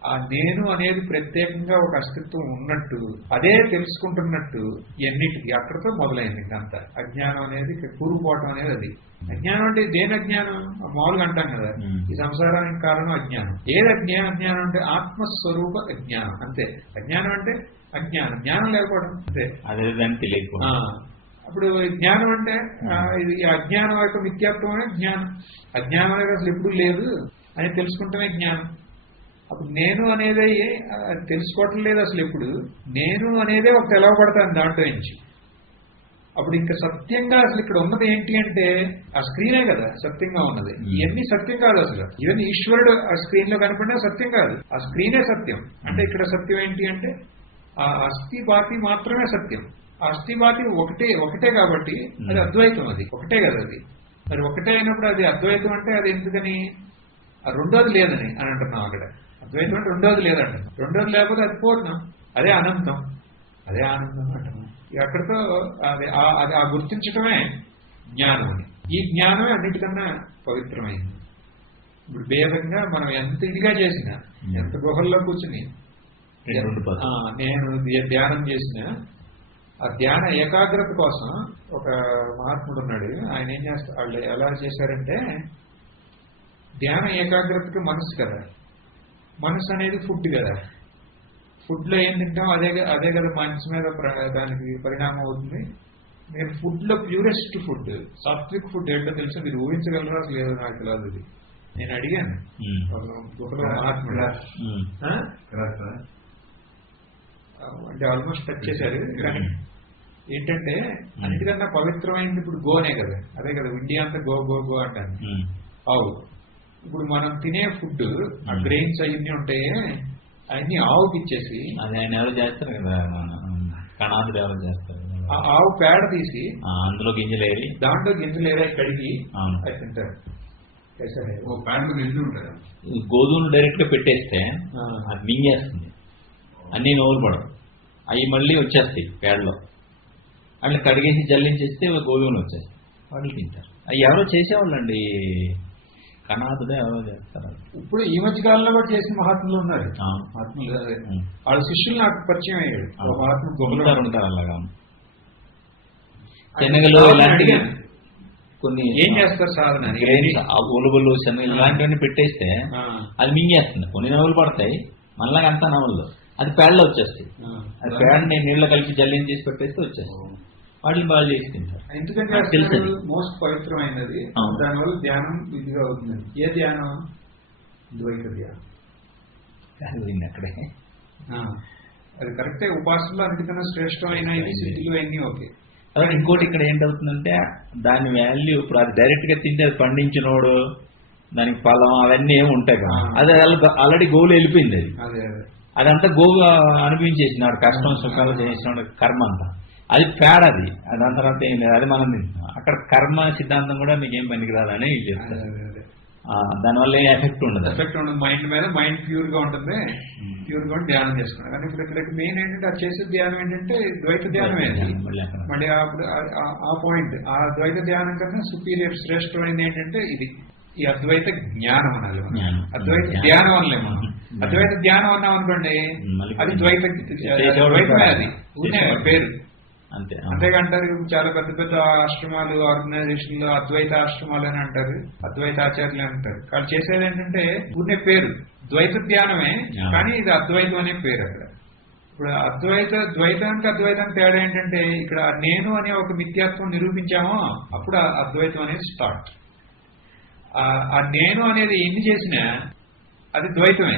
ఆ నేను అనేది ప్రత్యేకంగా ఒక అస్తిత్వం ఉన్నట్టు, అదే తెలుసుకుంటున్నట్టు ఎన్నిటికీ అక్కడితో మొదలైంది. అంతా అజ్ఞానం అనేది కూరుకుపోవటం అనేది. అది అజ్ఞానం అంటే దేని అజ్ఞానం మామూలుగా అంటాం కదా, ఈ సంసారానికి కారణం అజ్ఞానం. ఏది అజ్ఞానం అంటే ఆత్మస్వరూప అజ్ఞానం అంతే. అజ్ఞానం అంటే అజ్ఞానం, జ్ఞానం లేకపోవడం అంతే. అదే దాన్ని తెలియకపోవడం. అప్పుడు జ్ఞానం అంటే ఇది అజ్ఞానం యొక్క మిథ్యాత్వమే జ్ఞానం. అజ్ఞానం అనేది అసలు ఎప్పుడూ లేదు అని తెలుసుకుంటమే జ్ఞానం. అప్పుడు నేను అనేది తెలుసుకోవటం లేదు అసలు. ఎప్పుడు నేను అనేదే ఒక తెలవబడతాను దాంట్లో నుంచి. అప్పుడు ఇంకా సత్యంగా అసలు ఇక్కడ ఉన్నది ఏంటి అంటే ఆ స్క్రీనే కదా సత్యంగా ఉన్నది. ఇవన్నీ సత్యం కాదు అసలు. ఇవన్నీ ఈశ్వరుడు ఆ స్క్రీన్ లో కనపడినా సత్యం కాదు, ఆ స్క్రీనే సత్యం. అంటే ఇక్కడ సత్యం ఏంటి అంటే ఆ అస్థి బాతి మాత్రమే సత్యం. ఆ అస్థి బాతి ఒకటే కాబట్టి అది అద్వైతం. అది ఒకటే కదా. అది మరి ఒకటే అయినప్పుడు అది అద్వైతం అంటే అది ఎందుకని, ఆ రెండోది లేదని అని అంటున్నాం. అక్కడ అద్వైతం అంటే రెండోది లేదంట. రెండోది లేకపోతే అది పూర్ణం, అదే అనంతం, అదే ఆనందం అంటాము. అక్కడితో అది ఆ గుర్తించటమే జ్ఞానం అని. ఈ జ్ఞానమే అన్నిటికన్నా పవిత్రమైంది. ఇప్పుడు భేదంగా మనం ఎంత ఇదిగా చేసినా, ఎంత గుహల్లో కూర్చుని నేను ధ్యానం చేసిన ఆ ధ్యాన ఏకాగ్రత కోసం ఒక మహాత్ముడు ఉన్నాడు. ఆయన ఏం చేస్తారు, వాళ్ళు ఎలా చేశారంటే ధ్యాన ఏకాగ్రతకి మనసు కదా, మనసు అనేది ఫుడ్ కదా, ఫుడ్ లో ఏం తింటాం అదే కదా మనసు మీద దానికి పరిణామం అవుతుంది. నేను ఫుడ్ లో ప్యూరెస్ట్ ఫుడ్, సాత్విక్ ఫుడ్ ఏంటో తెలుసా, మీరు ఊహించగలరా అసలు లేదో నాకు తెలియదు. ఇది నేను అడిగాను గుహలో మహాత్ముడు, అంటే ఆల్మోస్ట్ టచ్ చేశారు. కానీ ఏంటంటే అన్నిటికన్నా పవిత్రమైనది ఇప్పుడు గోనే కదా, అదే కదా ఇండియా అంతా గో గో గో అంటాను. ఆవు, ఇప్పుడు మనం తినే ఫుడ్ ఆ గ్రెయిన్స్ అవన్నీ ఉంటాయి, అవన్నీ ఆవుకి ఇచ్చేసి అది ఆయన ఎవరు చేస్తారు కదా, కణాదులు ఎవరు చేస్తారు, ఆ ఆవు పేడ తీసి అందులో గింజలేరి దాంట్లో గింజలేరా కడిగి అది తింటారు. గోధుమలు డైరెక్ట్ గా పెట్టేస్తే అది మింగేస్తుంది, అన్ని నోరు పడవు, అవి మళ్ళీ వచ్చేస్తాయి పేడలో. అట్లా కడిగేసి జల్లించేస్తే గోధుమలు వచ్చేస్తాయి, వాళ్ళు తింటారు. అవి ఎవరో చేసేవాళ్ళండి, కణాదులే ఎవరో చేస్తారు. ఇప్పుడు ఈ మధ్య కాలంలో కూడా చేసిన మహాత్ములు ఉన్నారు. మహాత్ములు వాళ్ళ శిష్యులు నాకు పరిచయం అయ్యాడు. మహాత్ములు ఉంటారు అలాగా. శనగలు ఇలాంటివి కొన్ని ఏం చేస్తారు సాధన, ఉలుగులు శనగలు ఇలాంటివన్నీ పెట్టేస్తే అది మింగేస్తుంది. కొన్ని నవ్వులు పడతాయి, మళ్ళా అంతా నవ్వులు అది పేడలో వచ్చేస్తాయి. అది పేడని నీళ్ళ కలిపి జల్లిని చేసి పెట్టేస్తే వచ్చేస్తాయి, వాటిని బాగా చేసి తింటారు. ఎందుకంటే తెలుసు మోస్ట్ పవిత్రమైనది, దానివల్ల ధ్యానం ఇదిగా అవుతుంది. ఏ ధ్యానం? ద్వైత ధ్యానం. అక్కడే అది కరెక్టే. ఉపాసనలో అన్నిటికన్నా శ్రేష్టమైన సిద్ధులు అన్నీ ఓకే. అలాగే ఇంకోటి ఇక్కడ ఏంటవుతుందంటే దాని వాల్యూ ఇప్పుడు అది డైరెక్ట్ గా తింటే అది పండించినోడు దానికి ఫలం అవన్నీ ఏమి ఉంటాయి కదా, అది ఆల్రెడీ గోలు వెళ్ళిపోయింది. అది అదంతా గోవు అనిపించేసినాడు, కష్టం సుఖాలు చేసినాడు కర్మ అంతా, అది పేడ, అది అంతా ఏం లేదు, అది మనం తింటున్నాం. అక్కడ కర్మ సిద్ధాంతం కూడా మీకు ఏం పనికిరాదని చెప్తారు. దానివల్ల ఏ ఎఫెక్ట్ ఉండదు. మైండ్ మీద మైండ్ ప్యూర్ గా ఉంటుంది, ప్యూర్ గా ధ్యానం చేసుకున్నాం. కానీ ఇప్పుడు ఇక్కడ మెయిన్ ఏంటంటే అది చేసే ధ్యానం ఏంటంటే ద్వైత ధ్యానమే. మళ్ళీ అప్పుడు ఆ పాయింట్, ఆ ద్వైత ధ్యానం కన్నా సుపీరియర్ శ్రేష్టమైనది ఏంటంటే ఇది ఈ అద్వైత జ్ఞానం అనాలి. అద్వైత ధ్యానం అనలే మనం. అద్వైత ధ్యానం అన్నాం అనుకోండి, అది ద్వైతమే, అది ఉండే పేరు అంతే. అంతేగాంటారు చాలా పెద్ద పెద్ద ఆశ్రమాలు ఆర్గనైజేషన్లు అద్వైత ఆశ్రమాలు అని అంటారు, అద్వైత ఆచార్యులు అంటారు. వాళ్ళు చేసేది ఏంటంటే ఉండే పేరు ద్వైత ధ్యానమే, కానీ ఇది అద్వైతం అనే పేరు. అక్కడ ఇప్పుడు ద్వైతానికి అద్వైతానికి తేడా ఏంటంటే ఇక్కడ నేను అనే ఒక మిథ్యాత్వం నిరూపించామో అప్పుడు అద్వైతం అనేది స్టార్ట్. ఆ నేను అనేది ఎన్ని చేసినా అది ద్వైతమే.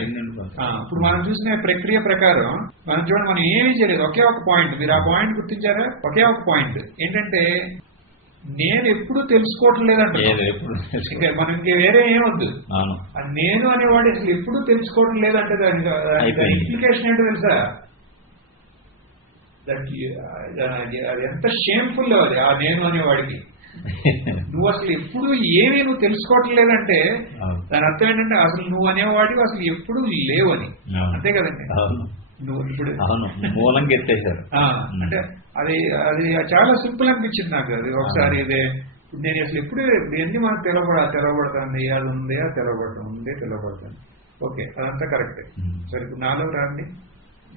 ఇప్పుడు మనం చూసిన ప్రక్రియ ప్రకారం మనం చూడండి, మనం ఏమీ చేయలేదు, ఒకే ఒక పాయింట్. మీరు ఆ పాయింట్ గుర్తించారా? ఒకే ఒక పాయింట్ ఏంటంటే నేను ఎప్పుడు తెలుసుకోవటం లేదంటే మనం ఇంకే వేరే ఏమొద్దు. నేను అనేవాడు అసలు ఎప్పుడు తెలుసుకోవటం లేదంటే దాని ఇంప్లికేషన్ ఏంటో తెలుసా? అది ఎంత షేమ్ఫుల్ అది ఆ నేను అనేవాడికి. నువ్వు అసలు ఎప్పుడు ఏమీ నువ్వు తెలుసుకోవటం లేదంటే దాని అర్థం ఏంటంటే అసలు నువ్వు అనేవాడివి అసలు ఎప్పుడు లేవని, అంతే కదండి. నువ్వు ఇప్పుడు మూలంగా ఎత్తేసారు అంటే అది చాలా సింపుల్ అనిపించింది నాకు. అది ఒకసారి ఇదే నేను అసలు ఎప్పుడు ఎన్ని మనకు తెలవబడతాను, అది ఉందే తెలవబడతాను. ఓకే, అదంతా కరెక్టే. సరే ఇప్పుడు నాలో రండి,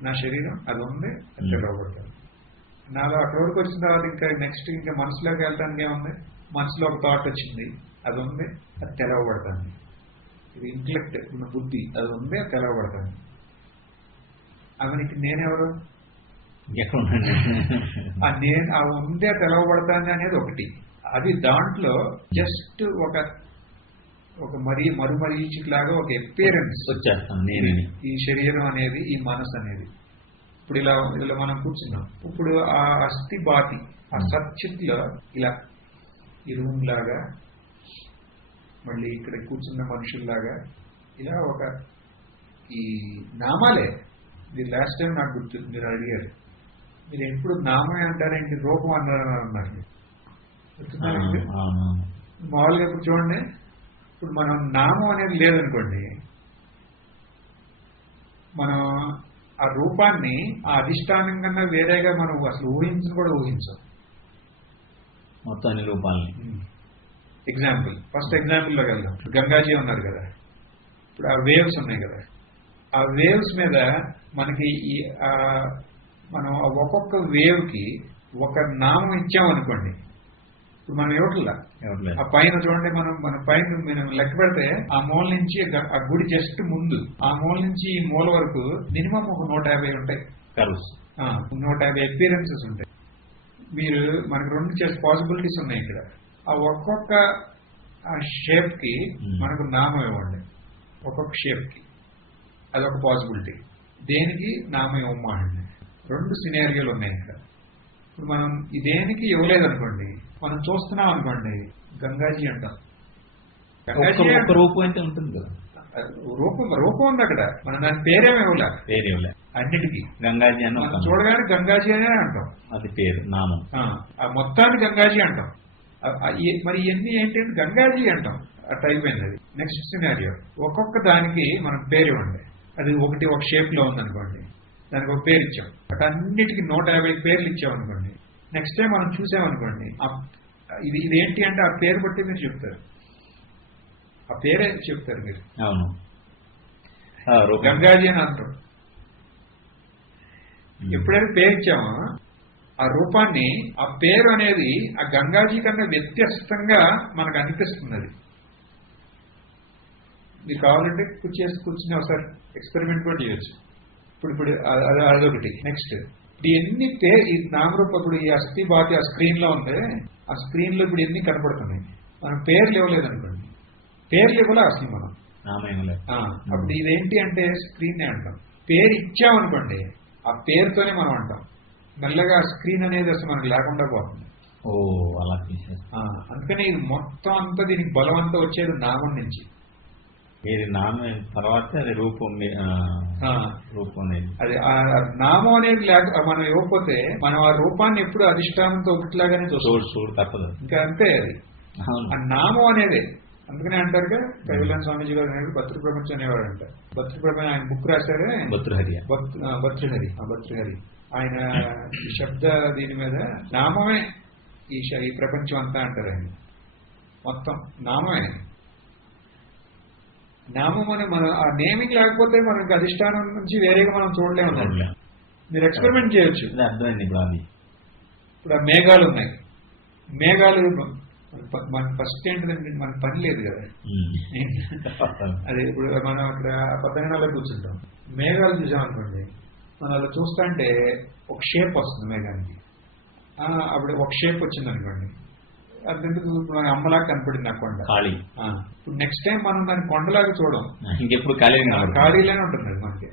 నా శరీరం అది ఉంది, అది తెలవబడతాను. నాలో అక్కడ వరకు వచ్చిన తర్వాత ఇంకా నెక్స్ట్ ఇంకా మనసులోకి వెళ్ళడానికి ఏముంది? మనసులో ఒక థాట్ వచ్చింది, అది ఉంది, అది తెలవబడతాను. ఇది ఇంటలెక్ట్ ఉన్న బుద్ధి, అది ఉంది, అది తెలవబడతాను. అతనికి నేనెవరు? ఆ ఉందే తెలవబడతాను అనేది ఒకటి. అది దాంట్లో జస్ట్ ఒక మరుమరీచిలాగా ఒక ఎపీరెన్స్ వచ్చేస్తాను. ఈ శరీరం అనేది, ఈ మనసు అనేది. ఇప్పుడు ఇలా మనం కూర్చున్నాం. ఇప్పుడు ఆ అస్థి బాటి ఆ సచ్చిత్ లో ఇలా ఈ రూమ్ లాగా, మళ్ళీ ఇక్కడ కూర్చున్న మనుషుల్లాగా ఇలా ఒక ఈ నామాలే. మీరు లాస్ట్ టైం నాకు గుర్తు, మీరు అడిగారు, మీరు ఎప్పుడు నామే అంటారేంటి, రూపం అన్నారు. మామూలుగా ఇప్పుడు చూడండి, ఇప్పుడు మనం నామం అనేది లేదనుకోండి, మనం ఆ రూపాన్ని ఆ అధిష్టానం కన్నా వేరేగా మనం అసలు ఊహించను కూడా ఊహించాం. మొత్తం అన్ని రూపాలని. ఎగ్జాంపుల్, ఫస్ట్ ఎగ్జాంపుల్లోకి వెళ్దాం. గంగాజీ ఉన్నారు కదా, ఇప్పుడు ఆ వేవ్స్ ఉన్నాయి కదా, ఆ వేవ్స్ మీద మనకి మనం ఒక్కొక్క వేవ్ కి ఒక నామం ఇచ్చామనుకోండి. ఇప్పుడు మనం ఇవ్వట్లా, ఆ పైన చూడండి, మన పైన మనం లెక్క పెడితే ఆ మూల నుంచి ఆ గుడి జస్ట్ ముందు ఆ మూల నుంచి ఈ మూల వరకు మినిమం ఒక 150 ఉంటాయి, 150 అపీరెన్సెస్ ఉంటాయి. మీరు మనకు 2 పాసిబిలిటీస్ ఉన్నాయి ఇక్కడ. ఆ ఒక్కొక్క షేప్ కి మనకు నామం ఇవ్వండి, ఒక్కొక్క షేప్ కి అదొక పాసిబిలిటీ. దేనికి నామం ఇవ్వమండి. 2 సినారియోలు ఉన్నాయి ఇక్కడ. ఇప్పుడు మనం దేనికి ఇవ్వలేదనుకోండి, మనం చూస్తున్నాం అనుకోండి, గంగాజీ అంటాం. గంగాజీ రూపం అయితే ఉంటుంది కదా, రూపం ఉంది అక్కడ, మనం దాని పేరేమి ఇవ్వలే. అన్నిటికీ గంగాజీ అని చూడగానే గంగాజీ అనే అంటాం, అది పేరు నామం. ఆ మొత్తాన్ని గంగాజీ అంటాం. మరి ఇవన్నీ ఏంటంటే గంగాజీ అంటాం, అట్లా అయిపోయింది. అది నెక్స్ట్ సినారియో. ఒక్కొక్క దానికి మనం పేరు ఇవ్వండి. అది ఒక షేప్ లో ఉందనుకోండి, దానికి ఒక పేరు ఇచ్చాం. అట్లా అన్నిటికీ 150 పేర్లు ఇచ్చామనుకోండి. నెక్స్ట్ టైం మనం చూసామనుకోండి, ఇదేంటి అంటే ఆ పేరు బట్టి మీరు చెప్తారు, ఆ పేరే చెప్తారు మీరు. అవును, గంగాజీ అని అంటాం. ఎప్పుడైనా పేరు ఇచ్చామో ఆ రూపాన్ని, ఆ పేరు అనేది ఆ గంగాజీ కన్నా వ్యత్యస్తంగా మనకు అనిపిస్తుంది. అది మీరు కావాలంటే కూర్చుని ఒకసారి ఎక్స్పెరిమెంట్ కూడా చేయొచ్చు. ఇప్పుడు అదొకటి. నెక్స్ట్, ఇప్పుడు ఎన్ని ఈ నామరూపం, ఇప్పుడు ఈ అస్థి బాతి ఆ స్క్రీన్ లో ఉంటే, ఆ స్క్రీన్ లో ఇప్పుడు ఎన్ని కనపడుతున్నాయి. మనం పేర్లు ఇవ్వలేదనుకోండి, పేర్లు ఇవ్వలే అసలు మనం. అప్పుడు ఇదేంటి అంటే స్క్రీన్ అంటాం. పేరు ఇచ్చామనుకోండి, ఆ పేరుతోనే మనం అంటాం. మెల్లగా స్క్రీన్ అనేది అసలు మనకు లేకుండా పోతుంది. అలా అందుకని ఇది మొత్తం అంతా, దీనికి బలం అంతా వచ్చేది నామం నుంచి. ఏది నామం తర్వాత అది రూపం అది నామం అనేది మనం ఇవ్వకపోతే మనం ఆ రూపాన్ని ఎప్పుడు అధిష్టానంతో ఒకటిలాగానే చూడు తప్పదు. ఇంకా అంతే అది ఆ నామం అనేదే. అందుకనే అంటారుగా కైవల్యాన స్వామీజీ గారు అనేవాడు భర్తృప్రపంచం అనేవాడు అంటారు. భర్తృప్రపంచం ఆయన బుక్ రాశారే, భర్తృహరి. ఆయన శబ్ద దీని మీద నామమే ఈ ప్రపంచం అంతా అంటారు. ఆయన మొత్తం నామమే. నామం అని మనం ఆ నేమింగ్ లేకపోతే మనకి అధిష్టానం నుంచి వేరేగా మనం చూడలేము. మీరు ఎక్స్పెరిమెంట్ చేయొచ్చు. అర్థమైంది. ఇప్పుడు ఆ మేఘాలు ఉన్నాయి. మేఘాలు మన ఫస్ట్ ఏంటంటే మనకు పని లేదు కదా. అదే ఇప్పుడు మనం అక్కడ పతంగనాల్లో కూర్చుంటాం, మేఘాలు చూసామనుకోండి, మనం అలా చూస్తుంటే ఒక షేప్ వస్తుంది మేఘానికి. అప్పుడు ఒక షేప్ వచ్చింది అనుకోండి, అదెందుకు మన అమ్మలాగా కనపడింది ఆ కొండ. ఇప్పుడు నెక్స్ట్ టైం మనం దాన్ని కొండలాగా చూడం, ఇంకెప్పుడు ఖాళీలోనే ఉంటుంది అది మనకి.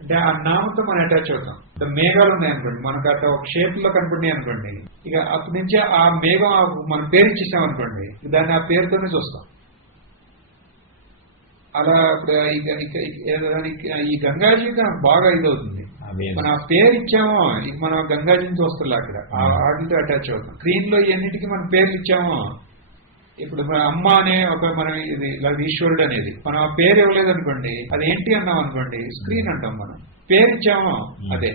అంటే ఆ నామంతో మనం అటాచ్ అవుతాం. మేఘాలు ఉన్నాయనుకోండి, మనకు అట్లా ఒక షేప్ లో కనపడినాయి అనుకోండి, ఇక అప్పటి నుంచి ఆ మేఘం మనం పేరు ఇచ్చేసాం అనుకోండి, దాన్ని ఆ పేరుతోనే చూస్తాం. అలా ఈ గంగాజీకి బాగా ఇదవుతుంది. మనం ఆ పేరు ఇచ్చామో ఇక మనం గంగాజీని చూస్తాం, అక్కడ ఆ వాటితో అటాచ్ అవుతాం. స్క్రీన్ లో ఎన్నిటికీ మనం పేర్లు ఇచ్చామో, ఇప్పుడు మన అమ్మ అనే ఒక మనం ఇది ఈశ్వరుడు అనేది మనం ఆ పేరు ఇవ్వలేదు అనుకోండి, అది ఏంటి అన్నాం అనుకోండి, స్క్రీన్ అంటాం. మనం పేరు ఇచ్చామో అదే.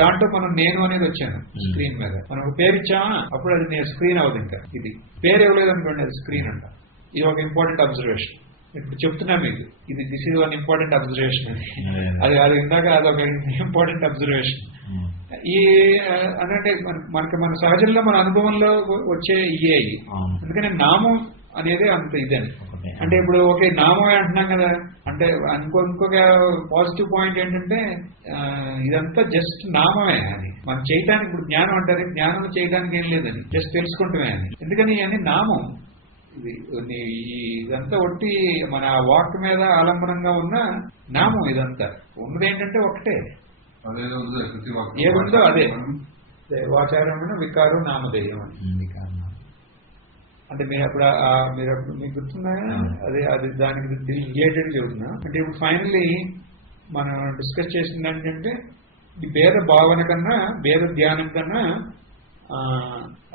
దాంట్లో మనం నేను అనేది వచ్చాను స్క్రీన్ మీద, మనం ఒక పేరు ఇచ్చామా అప్పుడు అది నేను స్క్రీన్ అవుతుంది. ఇంకా ఇది పేరు ఇవ్వలేదు అనుకోండి, అది స్క్రీన్ అంటాం. ఇది ఒక ఇంపార్టెంట్ అబ్జర్వేషన్. ఇప్పుడు చెప్తున్నా మీకు, this is one important observation అని. అది ఇందాక అదొక ఇంపార్టెంట్ అబ్జర్వేషన్. ఈ అంటే మనకి మన సహజంలో మన అనుభవంలో వచ్చే ఇయే. అందుకని నామం అనేది అంత ఇదని. అంటే ఇప్పుడు ఓకే నామమే అంటున్నాం కదా, అంటే ఇంకొక పాజిటివ్ పాయింట్ ఏంటంటే ఇదంతా జస్ట్ నామమే అని మనం చేయడానికి. ఇప్పుడు జ్ఞానం అంటారు, జ్ఞానం చేయడానికి ఏం లేదని, జస్ట్ తెలుసుకుంటామే అని. ఎందుకని ఇవన్నీ నామం. ఇదంతా ఒట్టి మన వాక్ మీద ఆలంబనంగా ఉన్న నామం. ఇదంతా ఉన్నది ఏంటంటే ఒకటే, ఏముందో అదే. వాచారమైన వికారం నామధేయం అని. అంటే మీరు అప్పుడు మీకు గుర్తున్నాయా? అది దానికి రిలేటెడ్ చెబుతున్నా. అంటే ఇప్పుడు ఫైనల్లీ మనం డిస్కస్ చేసింది ఏంటంటే, ఈ భేద భావన కన్నా, భేద ధ్యానం కన్నా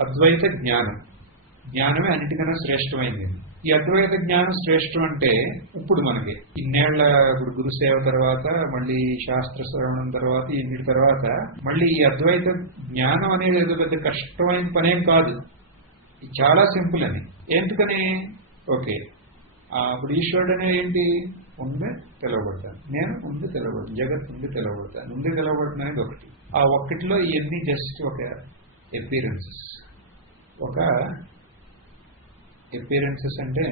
అద్వైత జ్ఞానమే అన్నిటికన్నా శ్రేష్టమైంది. ఈ అద్వైత జ్ఞానం శ్రేష్టం అంటే ఇప్పుడు మనకి ఇన్నేళ్ల ఇప్పుడు గురుసేవ తర్వాత మళ్ళీ శాస్త్ర శ్రవణం తర్వాత వీటి తర్వాత మళ్ళీ ఈ అద్వైత జ్ఞానం అనేది ఏదో పెద్ద కష్టమైన పనేం కాదు, ఇది చాలా సింపుల్ అని. ఎందుకని? ఓకే, ఇప్పుడు ఈశ్వరుడు అనేది ఏంటి? ఉంది తెలవబడతాను, నేను ఉంది తెలవబడతాను, జగత్ ఉంది తెలవబడతాను, ఉంది తెలవబడతాను అనేది ఒకటి. ఆ ఒక్కటిలో ఇవన్నీ జస్ట్ ఒక అపీరెన్సెస్. ఒక అపీరెన్సెస్ అంటే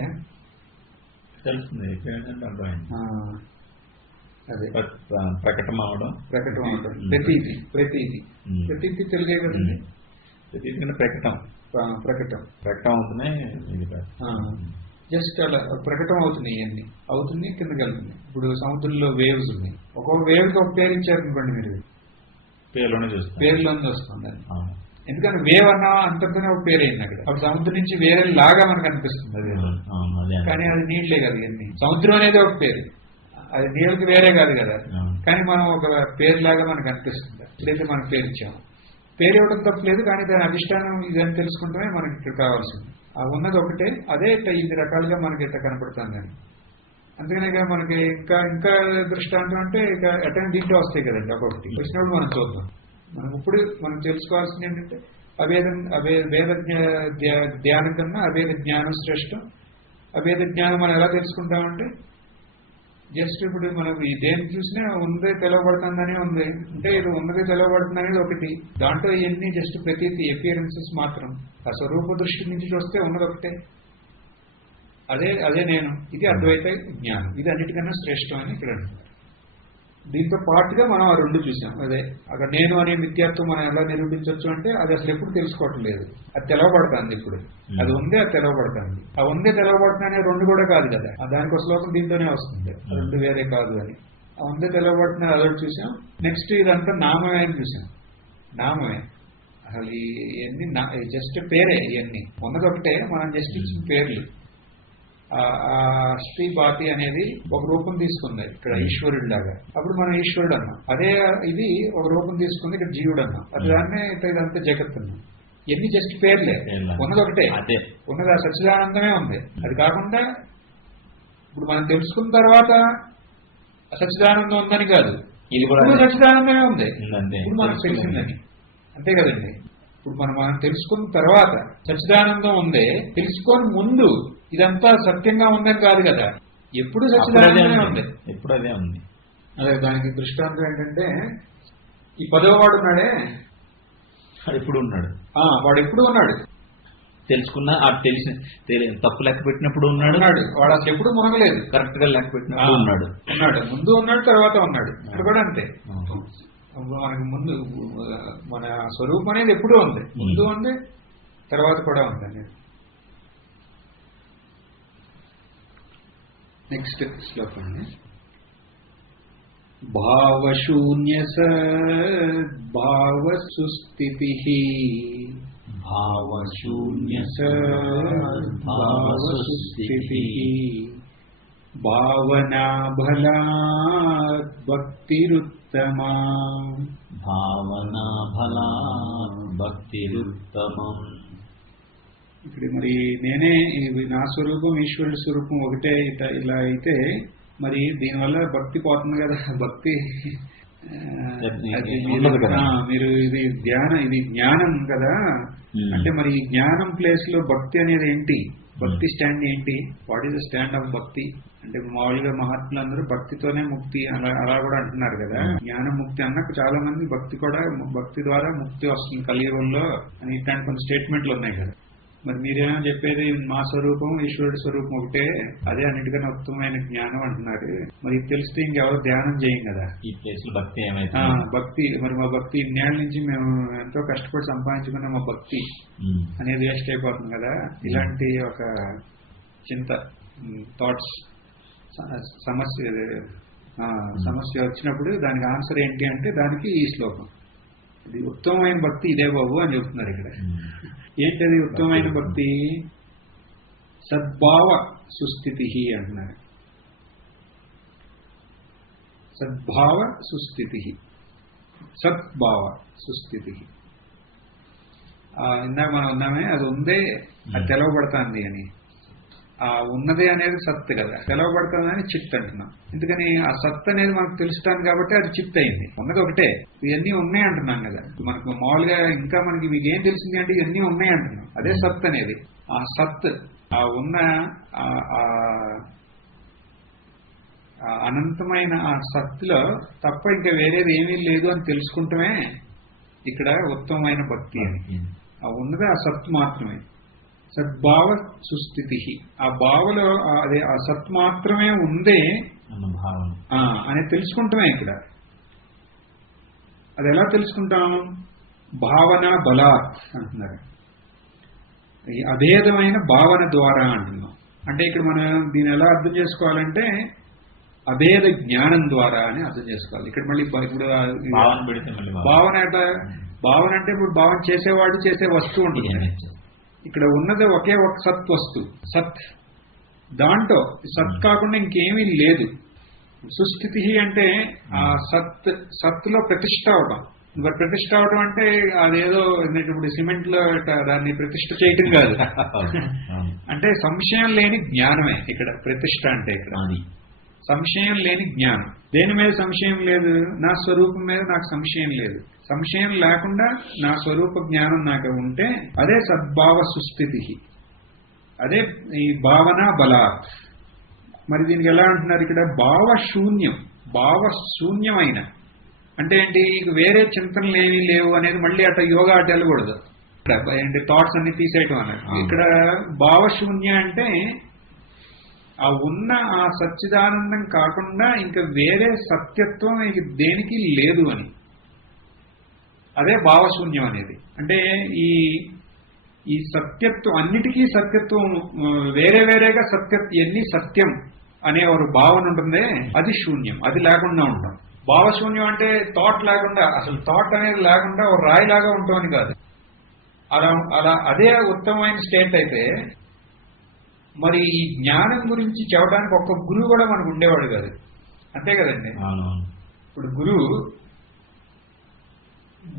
తెలుస్తుంది, అదే ప్రకటన అవడం, ప్రతీతి తెలుగే కదండి. ప్రతీతి ప్రకటన అవుతున్నాయి, జస్ట్ అలా ప్రకటన అవుతున్నాయి, ఇవన్నీ అవుతుంది, కిందకి వెళ్తున్నాయి. ఇప్పుడు సముద్రంలో వేవ్స్ ఉన్నాయి, ఒక్కొక్క వేవ్ కి ఒక పేరు ఇచ్చారనుకోండి, మీరు పేరులోనే వస్తుంది. ఎందుకంటే వేవ్ అన్నా అంతటితోనే ఒక పేరు అయింది అక్కడ. అప్పుడు సముద్రం నుంచి వేరే లాగా మనకు అనిపిస్తుంది అది, కానీ అది నీళ్లే కదా. ఇవన్నీ సముద్రం అనేది ఒక పేరు, అది నీళ్ళకి వేరే కాదు కదా, కానీ మనం ఒక పేరు లాగా మనకు అనిపిస్తుంది. ఇప్పుడైతే మనకు పేరు ఇచ్చాము, పేరు ఇవ్వడం తప్పలేదు, కానీ దాని అధిష్టానం ఇదని తెలుసుకుంటమే మనకి ఇక్కడ కావాల్సింది. ఆ ఉన్నది ఒకటే, అదే ఇన్ని రకాలుగా మనకి ఇట్లా కనపడుతుంది అని. అందుకనే మనకి ఇంకా ఇంకా దృష్టాంతం అంటే ఇక అటెండ్ దీంట్లో వస్తాయి కదండి. ఒక్కొక్కటి వచ్చినప్పుడు మనం చూద్దాం. మనం ఇప్పుడు మనం తెలుసుకోవాల్సింది ఏంటంటే వేద ధ్యానం కన్నా అభేద జ్ఞానం శ్రేష్టం. అభేద జ్ఞానం మనం ఎలా తెలుసుకుంటామంటే జస్ట్ ఇప్పుడు మనం దేని చూసినా ఉన్నదే తెలవబడుతుందనే ఉంది, అంటే ఇది ఉన్నదే తెలవబడుతుంది అనేది ఒకటి. దాంట్లో ఇవన్నీ జస్ట్ ప్రతీతి అపియరెన్సెస్ మాత్రం. ఆ స్వరూప దృష్టి నుంచి చూస్తే ఉన్నది ఒకటే, అదే నేను. ఇది అద్వైత జ్ఞానం, ఇది అన్నిటికన్నా శ్రేష్టం అని ఇక్కడ అంటున్నారు. దీంతో పాటుగా మనం ఆ రెండు చూసాం. అదే అక్కడ నేను అనే మిథ్యాత్వం మనం ఎలా నిరూపించవచ్చు అంటే అది అసలు ఎప్పుడు తెలుసుకోవటం లేదు, అది తెలవబడుతుంది. ఇప్పుడు అది ఉందే, అది తెలవబడుతుంది. ఆ ఉందే తెలవబడుతుంది అనే రెండు కూడా కాదు కదా, దానికి ఒక శ్లోకం దీంతోనే వస్తుంది, రెండు వేరే కాదు అని. ఆ ఉందే తెలవబడుతుంది అదొకటి చూసాం. నెక్స్ట్ ఇదంతా నామమే అని చూసాం. నామమే అసలు ఇవన్నీ జస్ట్ పేరే. ఇవన్నీ ఉన్నది ఒకటే, మనం జస్ట్ ఇచ్చిన పేర్లు. శ్రీ బాతి అనేది ఒక రూపం తీసుకుంది ఇక్కడ ఈశ్వరుడు లాగా, అప్పుడు మనం ఈశ్వరుడు అన్నాం. అదే ఇది ఒక రూపం తీసుకుంది ఇక్కడ జీవుడు అన్నాం. అది దాన్నే ఇదంతా జగత్ అన్నాం. ఎన్ని జస్ట్ పేర్లే, ఉన్నది ఒకటే, ఉన్నది ఆ సచ్చిదానందమే ఉంది. అది కాకుండా ఇప్పుడు మనం తెలుసుకున్న తర్వాత సచ్చిదానందం ఉందని కాదు, ఇది కూడా సచ్చిదానందమే ఉంది ఇప్పుడు మనకు తెలిసిందని. అంతే కదండి. ఇప్పుడు మనం తెలుసుకున్న తర్వాత సచ్చిదానందం ఉందే, తెలుసుకొని ముందు ఇదంతా సత్యంగా ఉందని కాదు కదా, ఎప్పుడు సచ్చిదానందమే ఉంది, ఎప్పుడు అదే ఉంది. అదే దానికి దృష్టాంతం ఏంటంటే ఈ 10వ వాడు ఉన్నాడే, ఎప్పుడు ఉన్నాడు, వాడు ఎప్పుడు ఉన్నాడు తెలుసుకున్నా, తప్పు లెక్క పెట్టినప్పుడు ఉన్నాడు. వాడు అసలు ఎప్పుడు మునగలేదు, కరెక్ట్ గా లెక్క పెట్టినప్పుడు ఉన్నాడు. ముందు ఉన్నాడు, తర్వాత ఉన్నాడు. ఇక్కడ కూడా అంతే. మనకి ముందు మన స్వరూపం అనేది ఎప్పుడూ ఉంది, ముందు ఉంది, తర్వాత కూడా ఉంది అనేది. నెక్స్ట్ శ్లోకం అండి. భావశూన్య సద్భావ సుస్థితి, భావశూన్య సద్భావ సుస్థితి, భావనా బలాత్ భక్తిరుత్తమా, భావనా బలాత్ భక్తిరుత్తమం. ఇక్కడ మరి నేనే నా స్వరూపం ఈశ్వరుడి స్వరూపం ఒకటే ఇలా అయితే మరి దీనివల్ల భక్తి పోతుంది కదా. భక్తి మీరు ఇది జ్ఞానం కదా, అంటే మరి ఈ జ్ఞానం ప్లేస్ లో భక్తి అనేది ఏంటి? భక్తి స్టాండ్ ఏంటి? What is the stand of భక్తి అంటే మామూలుగా మహాత్ములందరూ భక్తితోనే ముక్తి అలా కూడా అంటున్నారు కదా. జ్ఞానం ముక్తి అన్నాక చాలా మంది భక్తి ద్వారా ముక్తి వస్తుంది కలియుగంలో అని ఇట్లాంటి కొన్ని స్టేట్మెంట్లు ఉన్నాయి కదా. మరి మీరేమో చెప్పేది మా స్వరూపం ఈశ్వరుడి స్వరూపం ఒకటే, అదే అన్నిటికన్నా ఉత్తమమైన జ్ఞానం అంటున్నారు. మరి తెలిస్తే ఇంకెవరు ధ్యానం చేయం కదా. ఈ ప్లేస్ భక్తి ఏమైతే భక్తి మరి మా భక్తి ఇన్నేళ్ళ నుంచి మేము ఎంతో కష్టపడి సంపాదించుకున్న మా భక్తి అనేది వేస్ట్ అయిపోతుంది కదా. ఇలాంటి ఒక చింత థాట్స్ సమస్య వచ్చినప్పుడు దానికి ఆన్సర్ ఏంటి అంటే దానికి ఈ శ్లోకం, ఇది ఉత్తమమైన భక్తి ఇదే బాబు అని చెప్తున్నారు ఇక్కడ. ఏంటది ఉత్తమమైన భక్తి? సద్భావ సుస్థితి అంటున్నారు. సద్భావ సుస్థితి, సద్భావ సుస్థితి. ఇందాక మనం ఉన్నామే అది ఉందే, అది తెలవబడుతుంది అని. ఆ ఉన్నదే అనేది సత్ కదా, తెలవబడుతుందని చిత్ అంటున్నాం. ఎందుకని ఆ సత్ అనేది మనకు తెలుస్తాను కాబట్టి అది చిత్ అయింది. ఉన్నది ఒకటే, ఇవన్నీ ఉన్నాయి అంటున్నాం కదా. మనకు మామూలుగా ఇంకా మనకి మీకు ఏం తెలిసింది అంటే ఇవన్నీ ఉన్నాయి అంటున్నాం. అదే సత్ అనేది. ఆ సత్, ఆ ఉన్న అనంతమైన ఆ సత్తులో తప్ప ఇంకా వేరేది ఏమీ లేదు అని తెలుసుకుంటమే ఇక్కడ ఉత్తమమైన భక్తి అని. ఆ ఉన్నది ఆ సత్ మాత్రమే. సద్భావ సుస్థితి, ఆ భావలో అదే ఆ సత్ మాత్రమే ఉందే అని తెలుసుకుంటామే ఇక్కడ. అది ఎలా తెలుసుకుంటాం? భావన బలాత్ అంటున్నారు. ఈ అభేదమైన భావన ద్వారా అంటున్నాం. అంటే ఇక్కడ మనం దీన్ని ఎలా అర్థం చేసుకోవాలంటే అభేద జ్ఞానం ద్వారా అని అర్థం చేసుకోవాలి. ఇక్కడ మళ్ళీ ఇప్పుడు భావన భావన అంటే ఇప్పుడు భావన చేసేవాడు చేసే వస్తువు ఉంటుంది. ఇక్కడ ఉన్నది ఒకే ఒక సత్ వస్తువు, సత్. దాంట్లో సత్ కాకుండా ఇంకేమీ లేదు. సుస్థితి అంటే ఆ సత్తులో ప్రతిష్ట అవడం. మరి ప్రతిష్ట అవడం అంటే అదేదో ఇప్పుడు సిమెంట్ లో దాన్ని ప్రతిష్ట చేయటం కాదు. అంటే సంశయం లేని జ్ఞానమే ఇక్కడ ప్రతిష్ట అంటే. ఇక్కడ సంశయం లేని జ్ఞానం. దేని మీద సంశయం లేదు? నా స్వరూపం మీద నాకు సంశయం లేదు. సంశయం లేకుండా నా స్వరూప జ్ఞానం నాకు ఉంటే అదే సద్భావ సుస్థితి, అదే ఈ భావన బలాత్. మరి దీనికి ఎలా అంటున్నారు ఇక్కడ? భావశూన్యం, భావశూన్యమైన అంటే ఏంటి? వేరే చింతనలు ఏమీ లేవు అనేది మళ్ళీ అట్లా యోగా అటు వెళ్ళకూడదు. ఏంటి? థాట్స్ అన్ని తీసేయటం అన్నట్టు. ఇక్కడ భావశూన్య అంటే ఆ ఉన్న ఆ సచ్చిదానందం కాకుండా ఇంకా వేరే సత్యత్వం దేనికి లేదు అని. అదే భావశూన్యం అనేది. అంటే ఈ సత్యత్వం, అన్నిటికీ సత్యత్వం వేరే వేరేగా ఎన్ని సత్యం అనే ఒక భావన ఉంటుందే అది శూన్యం. అది లేకుండా ఉంటాం. భావశూన్యం అంటే థాట్ లేకుండా, అసలు థాట్ అనేది లేకుండా ఒక రాయిలాగా ఉంటామని కాదు. అలా అదే ఉత్తమమైన స్టేట్ అయితే మరి ఈ జ్ఞానం గురించి చెప్పడానికి ఒక్క గురువు కూడా మనకు ఉండేవాడు కాదు. అంతే కదండి. ఇప్పుడు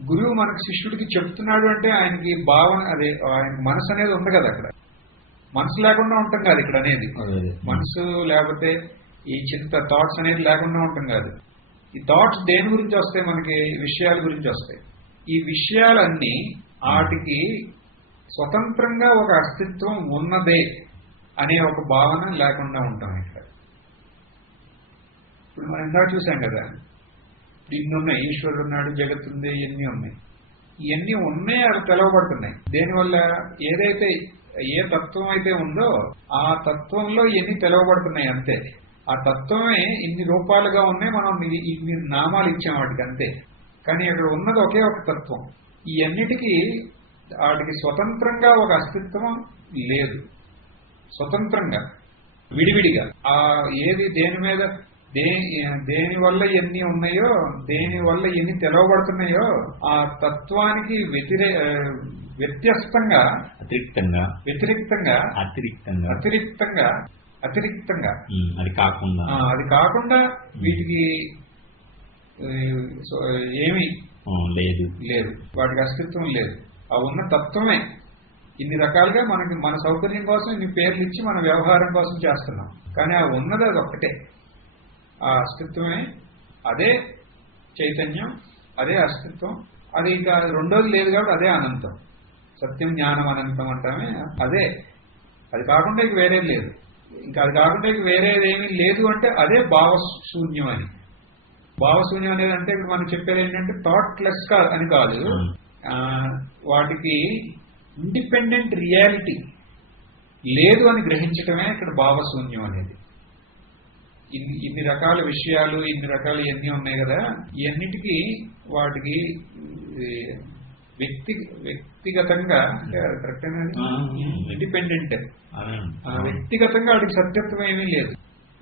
గురువు మనకు శిష్యుడికి చెప్తున్నాడు అంటే ఆయనకి భావన, అదే ఆయన మనసు అనేది ఉంది కదా. అక్కడ మనసు లేకుండా ఉంటాం కాదు ఇక్కడ అనేది. మనసు లేకపోతే ఈ చింత థాట్స్ అనేది లేకుండా ఉంటాం కాదు. ఈ థాట్స్ దేని గురించి వస్తాయి? మనకి విషయాల గురించి వస్తాయి. ఈ విషయాలన్నీ వాటికి స్వతంత్రంగా ఒక అస్తిత్వం ఉన్నదే అనే ఒక భావన లేకుండా ఉంటాం ఇక్కడ. ఇప్పుడు మనం ఇందాక చూసాం కదా, ఇన్ని ఉన్నాయి, ఈశ్వరుడు ఉన్నాడు, జగత్తు ఉంది, ఇవన్నీ ఉన్నాయి. ఇవన్నీ ఉన్నాయి, అవి తెలవబడుతున్నాయి. దేనివల్ల? ఏదైతే ఏ తత్వం అయితే ఉందో ఆ తత్వంలో ఇవన్నీ తెలవబడుతున్నాయి అంతే. ఆ తత్వమే ఇన్ని రూపాలుగా ఉన్నాయి, మనం ఇన్ని నామాలు ఇచ్చాం వాటికి అంతే. కానీ అక్కడ ఉన్నది ఒకే ఒక తత్వం. ఈ అన్నిటికీ వాటికి స్వతంత్రంగా ఒక అస్తిత్వం లేదు. స్వతంత్రంగా విడివిడిగా ఆ ఏది దేని మీద దేని వల్ల ఎన్ని ఉన్నాయో, దేని వల్ల ఎన్ని తెలవబడుతున్నాయో ఆ తత్వానికి వ్యత్యస్తంగా అతిరిక్తంగా అది కాకుండా వీటికి ఏమీ లేదు. వాటికి అస్తిత్వం లేదు. ఆ ఉన్న తత్వమే ఇన్ని రకాలుగా మనకి మన సౌకర్యం కోసం ఇన్ని పేర్లు ఇచ్చి మన వ్యవహారం కోసం చేస్తున్నాం. కానీ ఆ ఉన్నది అది ఒక్కటే. ఆ అస్తిత్వమే, అదే చైతన్యం, అదే అస్తిత్వం. అది ఇంకా రెండోది లేదు కాబట్టి అదే అనంతం. సత్యం జ్ఞానం అనంతం అంటామే అదే. అది కాకుండా ఇక వేరేది లేదు. ఇంకా అది కాకుండా ఇక వేరేదేమీ లేదు అంటే అదే భావశూన్యం అని. భావశూన్యం అనేది అంటే ఇప్పుడు మనం చెప్పేది ఏంటంటే థాట్లెస్ అని కాదు. వాటికి ఇండిపెండెంట్ రియాలిటీ లేదు అని గ్రహించటమే ఇక్కడ భావశూన్యం అనేది. ఇన్ని రకాల విషయాలు, ఇన్ని రకాలు ఇవన్నీ ఉన్నాయి కదా, ఇవన్నిటికీ వాటికి వ్యక్తిగతంగా ఇండిపెండెంట్, వ్యక్తిగతంగా వాటికి సత్యత్వం ఏమీ లేదు.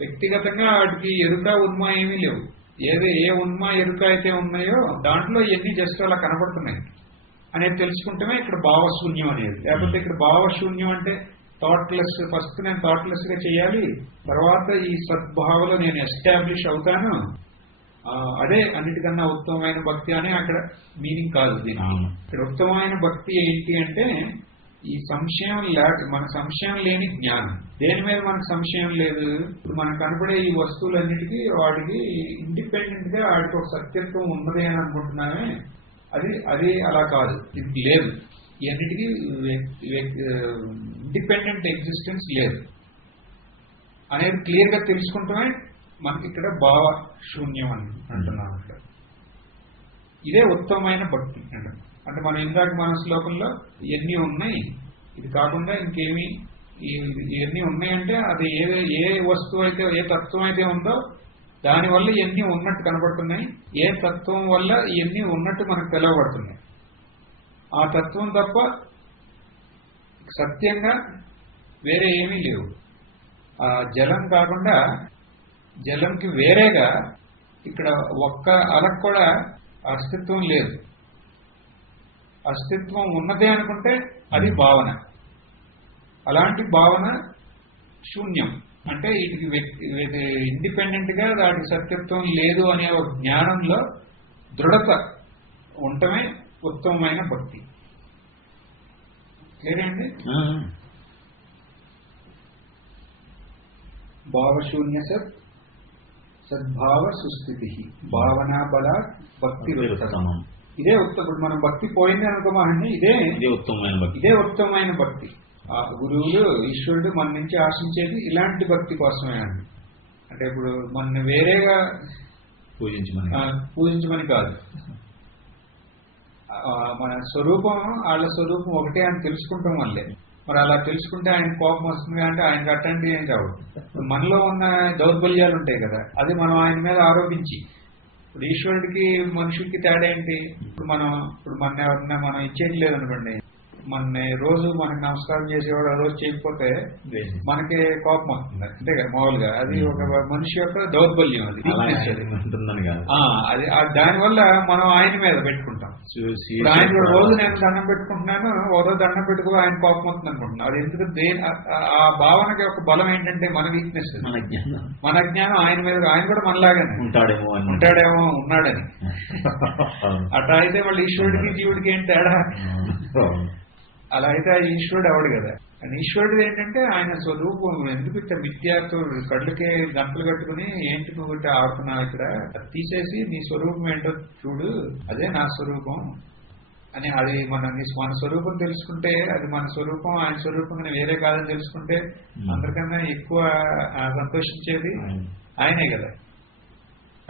వ్యక్తిగతంగా వాటికి ఎరుక ఉన్మా ఏమీ లేవు. ఏ ఉన్మా ఎరుక అయితే ఉన్నాయో దాంట్లో ఇవన్నీ జస్ట్ అలా కనబడుతున్నాయి అనేది తెలుసుకుంటేనే ఇక్కడ భావశూన్యం అనేది. లేకపోతే ఇక్కడ భావశూన్యం అంటే థాట్లెస్. ఫస్ట్ నేను థాట్లెస్ గా చేయాలి, తర్వాత ఈ సద్భావలో నేను ఎస్టాబ్లిష్ అవుతాను, అదే అన్నిటికన్నా ఉత్తమమైన భక్తి అని అక్కడ మీనింగ్ కాదు దీని. ఇక్కడ ఉత్తమమైన భక్తి ఏంటి అంటే ఈ సంశయం మన సంశయం లేని జ్ఞానం. దేని మీద మనకు సంశయం లేదు? ఇప్పుడు మనకు కనపడే ఈ వస్తువులన్నిటికీ వాటికి ఇండిపెండెంట్ గా వాటికి ఒక సత్యత్వం ఉన్నది అని అనుకుంటున్నామే, అది అలా కాదు, ఇది లేదు. ఇవన్నిటికీ ఇండిపెండెంట్ ఎగ్జిస్టెన్స్ లేదు అనేది క్లియర్ గా తెలుసుకుంటమే మనకి ఇక్కడ భావ శూన్యం అని అంటున్నాం. ఇదే ఉత్తమమైన భక్తి అంటే మనం ఇందాక మన శ్లోకంలో ఇవన్నీ ఉన్నాయి, ఇది కాకుండా ఇంకేమీ ఇవన్నీ ఉన్నాయంటే అది ఏ వస్తువు అయితే ఏ తత్వం అయితే ఉందో దానివల్ల ఇవన్నీ ఉన్నట్టు కనబడుతున్నాయి, ఏ తత్వం వల్ల ఇవన్నీ ఉన్నట్టు మనకు తెలవబడుతున్నాయి. ఆ తత్వం తప్ప సత్యంగా వేరే ఏమీ లేవు. ఆ జలం కాకుండా జలంకి వేరేగా ఇక్కడ ఒక్క అలకు కూడా అస్తిత్వం లేదు. అస్తిత్వం ఉన్నదే అనుకుంటే అది భావన. అలాంటి భావన శూన్యం అంటే ఇది ఇండిపెండెంట్ గా దానికి సత్యత్వం లేదు అనే ఒక జ్ఞానంలో దృఢత ఉండటమే ఉత్తమమైన భక్తి. క్లియర్ అండి? భావశూన్య సద్భావ సుస్థితి భావనా బల భక్తి ఉత్తమం. ఇదే ఇప్పుడు మనం భక్తి పోయింది అనుకోమండి, ఇదే ఉత్తమమైన భక్తి. ఇదే ఉత్తమమైన భక్తి. ఆ గురువులు ఈశ్వరుడు మన నుంచి ఆశించేది ఇలాంటి భక్తి కోసమే అండి. అంటే ఇప్పుడు మన వేరేగా పూజించమని కాదు, మన స్వరూపం వాళ్ళ స్వరూపం ఒకటే అని తెలుసుకుంటాం వల్లే. మరి అలా తెలుసుకుంటే ఆయన కోపం వస్తుంది అంటే ఆయనకు అట్టండి ఏం కావు. మనలో ఉన్న దౌర్బల్యాలు ఉంటాయి కదా, అది మనం ఆయన మీద ఆరోపించి, ఇప్పుడు ఈశ్వరుడికి మనుషులకి తేడా ఏంటి? ఇప్పుడు మన ఎవరన్నా మనం ఇచ్చేది లేదనుకోండి, మన రోజు మనకి నమస్కారం చేసేవాడు ఆ రోజు చేయకపోతే మనకి కోపం వస్తుంది అంతే కదా మామూలుగా. అది ఒక మనిషి యొక్క దౌర్బల్యం, అది దానివల్ల మనం ఆయన మీద పెట్టుకుంటాం. ఆయన రోజు నేను దండం పెట్టుకుంటున్నాను, ఓరో దండం పెట్టుకో ఆయన కోపం వస్తుంది అనుకుంటున్నాను. అది ఎందుకు? ఆ భావనకి ఒక బలం ఏంటంటే మన వీక్నెస్, మన జ్ఞానం ఆయన మీద. ఆయన కూడా మనలాగానే ఉంటాడేమో ఉన్నాడని. అట్లా అయితే మళ్ళీ ఈశ్వరుడికి జీవుడికి ఏం తేడా? అలా అయితే ఆ ఈశ్వరుడు అవడు కదా. కానీ ఈశ్వరుడు ఏంటంటే ఆయన స్వరూపం. ఎందుకు ఇట్లా మిథ్యాతో కళ్ళకే గంటలు కట్టుకుని ఏంటి నువ్వు ఇట్లా ఆడుతున్నావు, ఇక్కడ తీసేసి నీ స్వరూపం ఏంటో చూడు, అదే నా స్వరూపం అని. అది మన స్వరూపం తెలుసుకుంటే అది మన స్వరూపం, ఆయన స్వరూపం వేరే కాదని తెలుసుకుంటే అందరికన్నా ఎక్కువ సంతోషించేది ఆయనే కదా.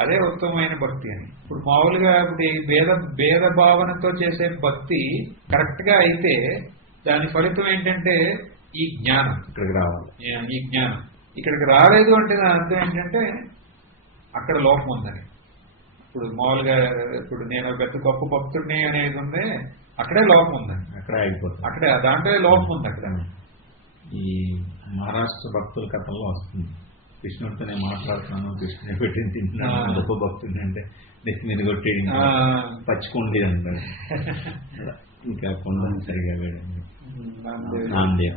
అదే ఉత్తమమైన భక్తి అని. ఇప్పుడు మామూలుగా ఇప్పుడు ఈ భేద భావనతో చేసే భక్తి కరెక్ట్ గా అయితే దాని ఫలితం ఏంటంటే ఈ జ్ఞానం ఇక్కడికి రావాలి. ఈ జ్ఞానం ఇక్కడికి రాలేదు అంటే దాని అర్థం ఏంటంటే అక్కడ లోపం ఉందని. ఇప్పుడు మామూలుగా ఇప్పుడు నేను పెద్ద గొప్ప భక్తుడిని అనేది ఉంది, అక్కడే లోపం ఉందని, అక్కడే అయిపోతుంది, అక్కడే దాంట్లో లోపం ఉంది. అక్కడ ఈ మహారాష్ట్ర భక్తుల కథల్లో వస్తుంది, కృష్ణుడితో నేను మాట్లాడుతున్నాను, కృష్ణుని పెట్టింది తింటున్నాను, గొప్ప భక్తుడిని అంటే నెత్తి మీద కొట్టేది పచ్చికొండి అంటాడు. ఇంకా కొండ సరిగా వేడండి నామదేవ.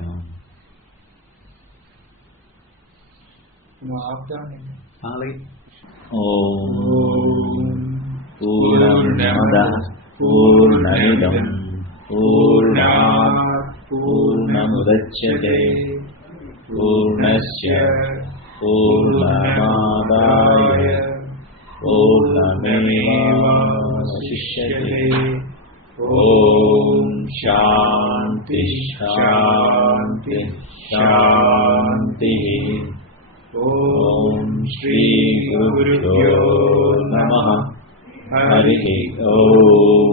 పూర్ణమదః పూర్ణమిదం పూర్ణాత్ పూర్ణముదచ్యతే పూర్ణస్య పూర్ణమాదాయ పూర్ణమేవావశిష్యతే. ఓం శాంతి శాంతి శాంతి. ఓం శ్రీ గురుభ్యో నమః. హరి ఓం.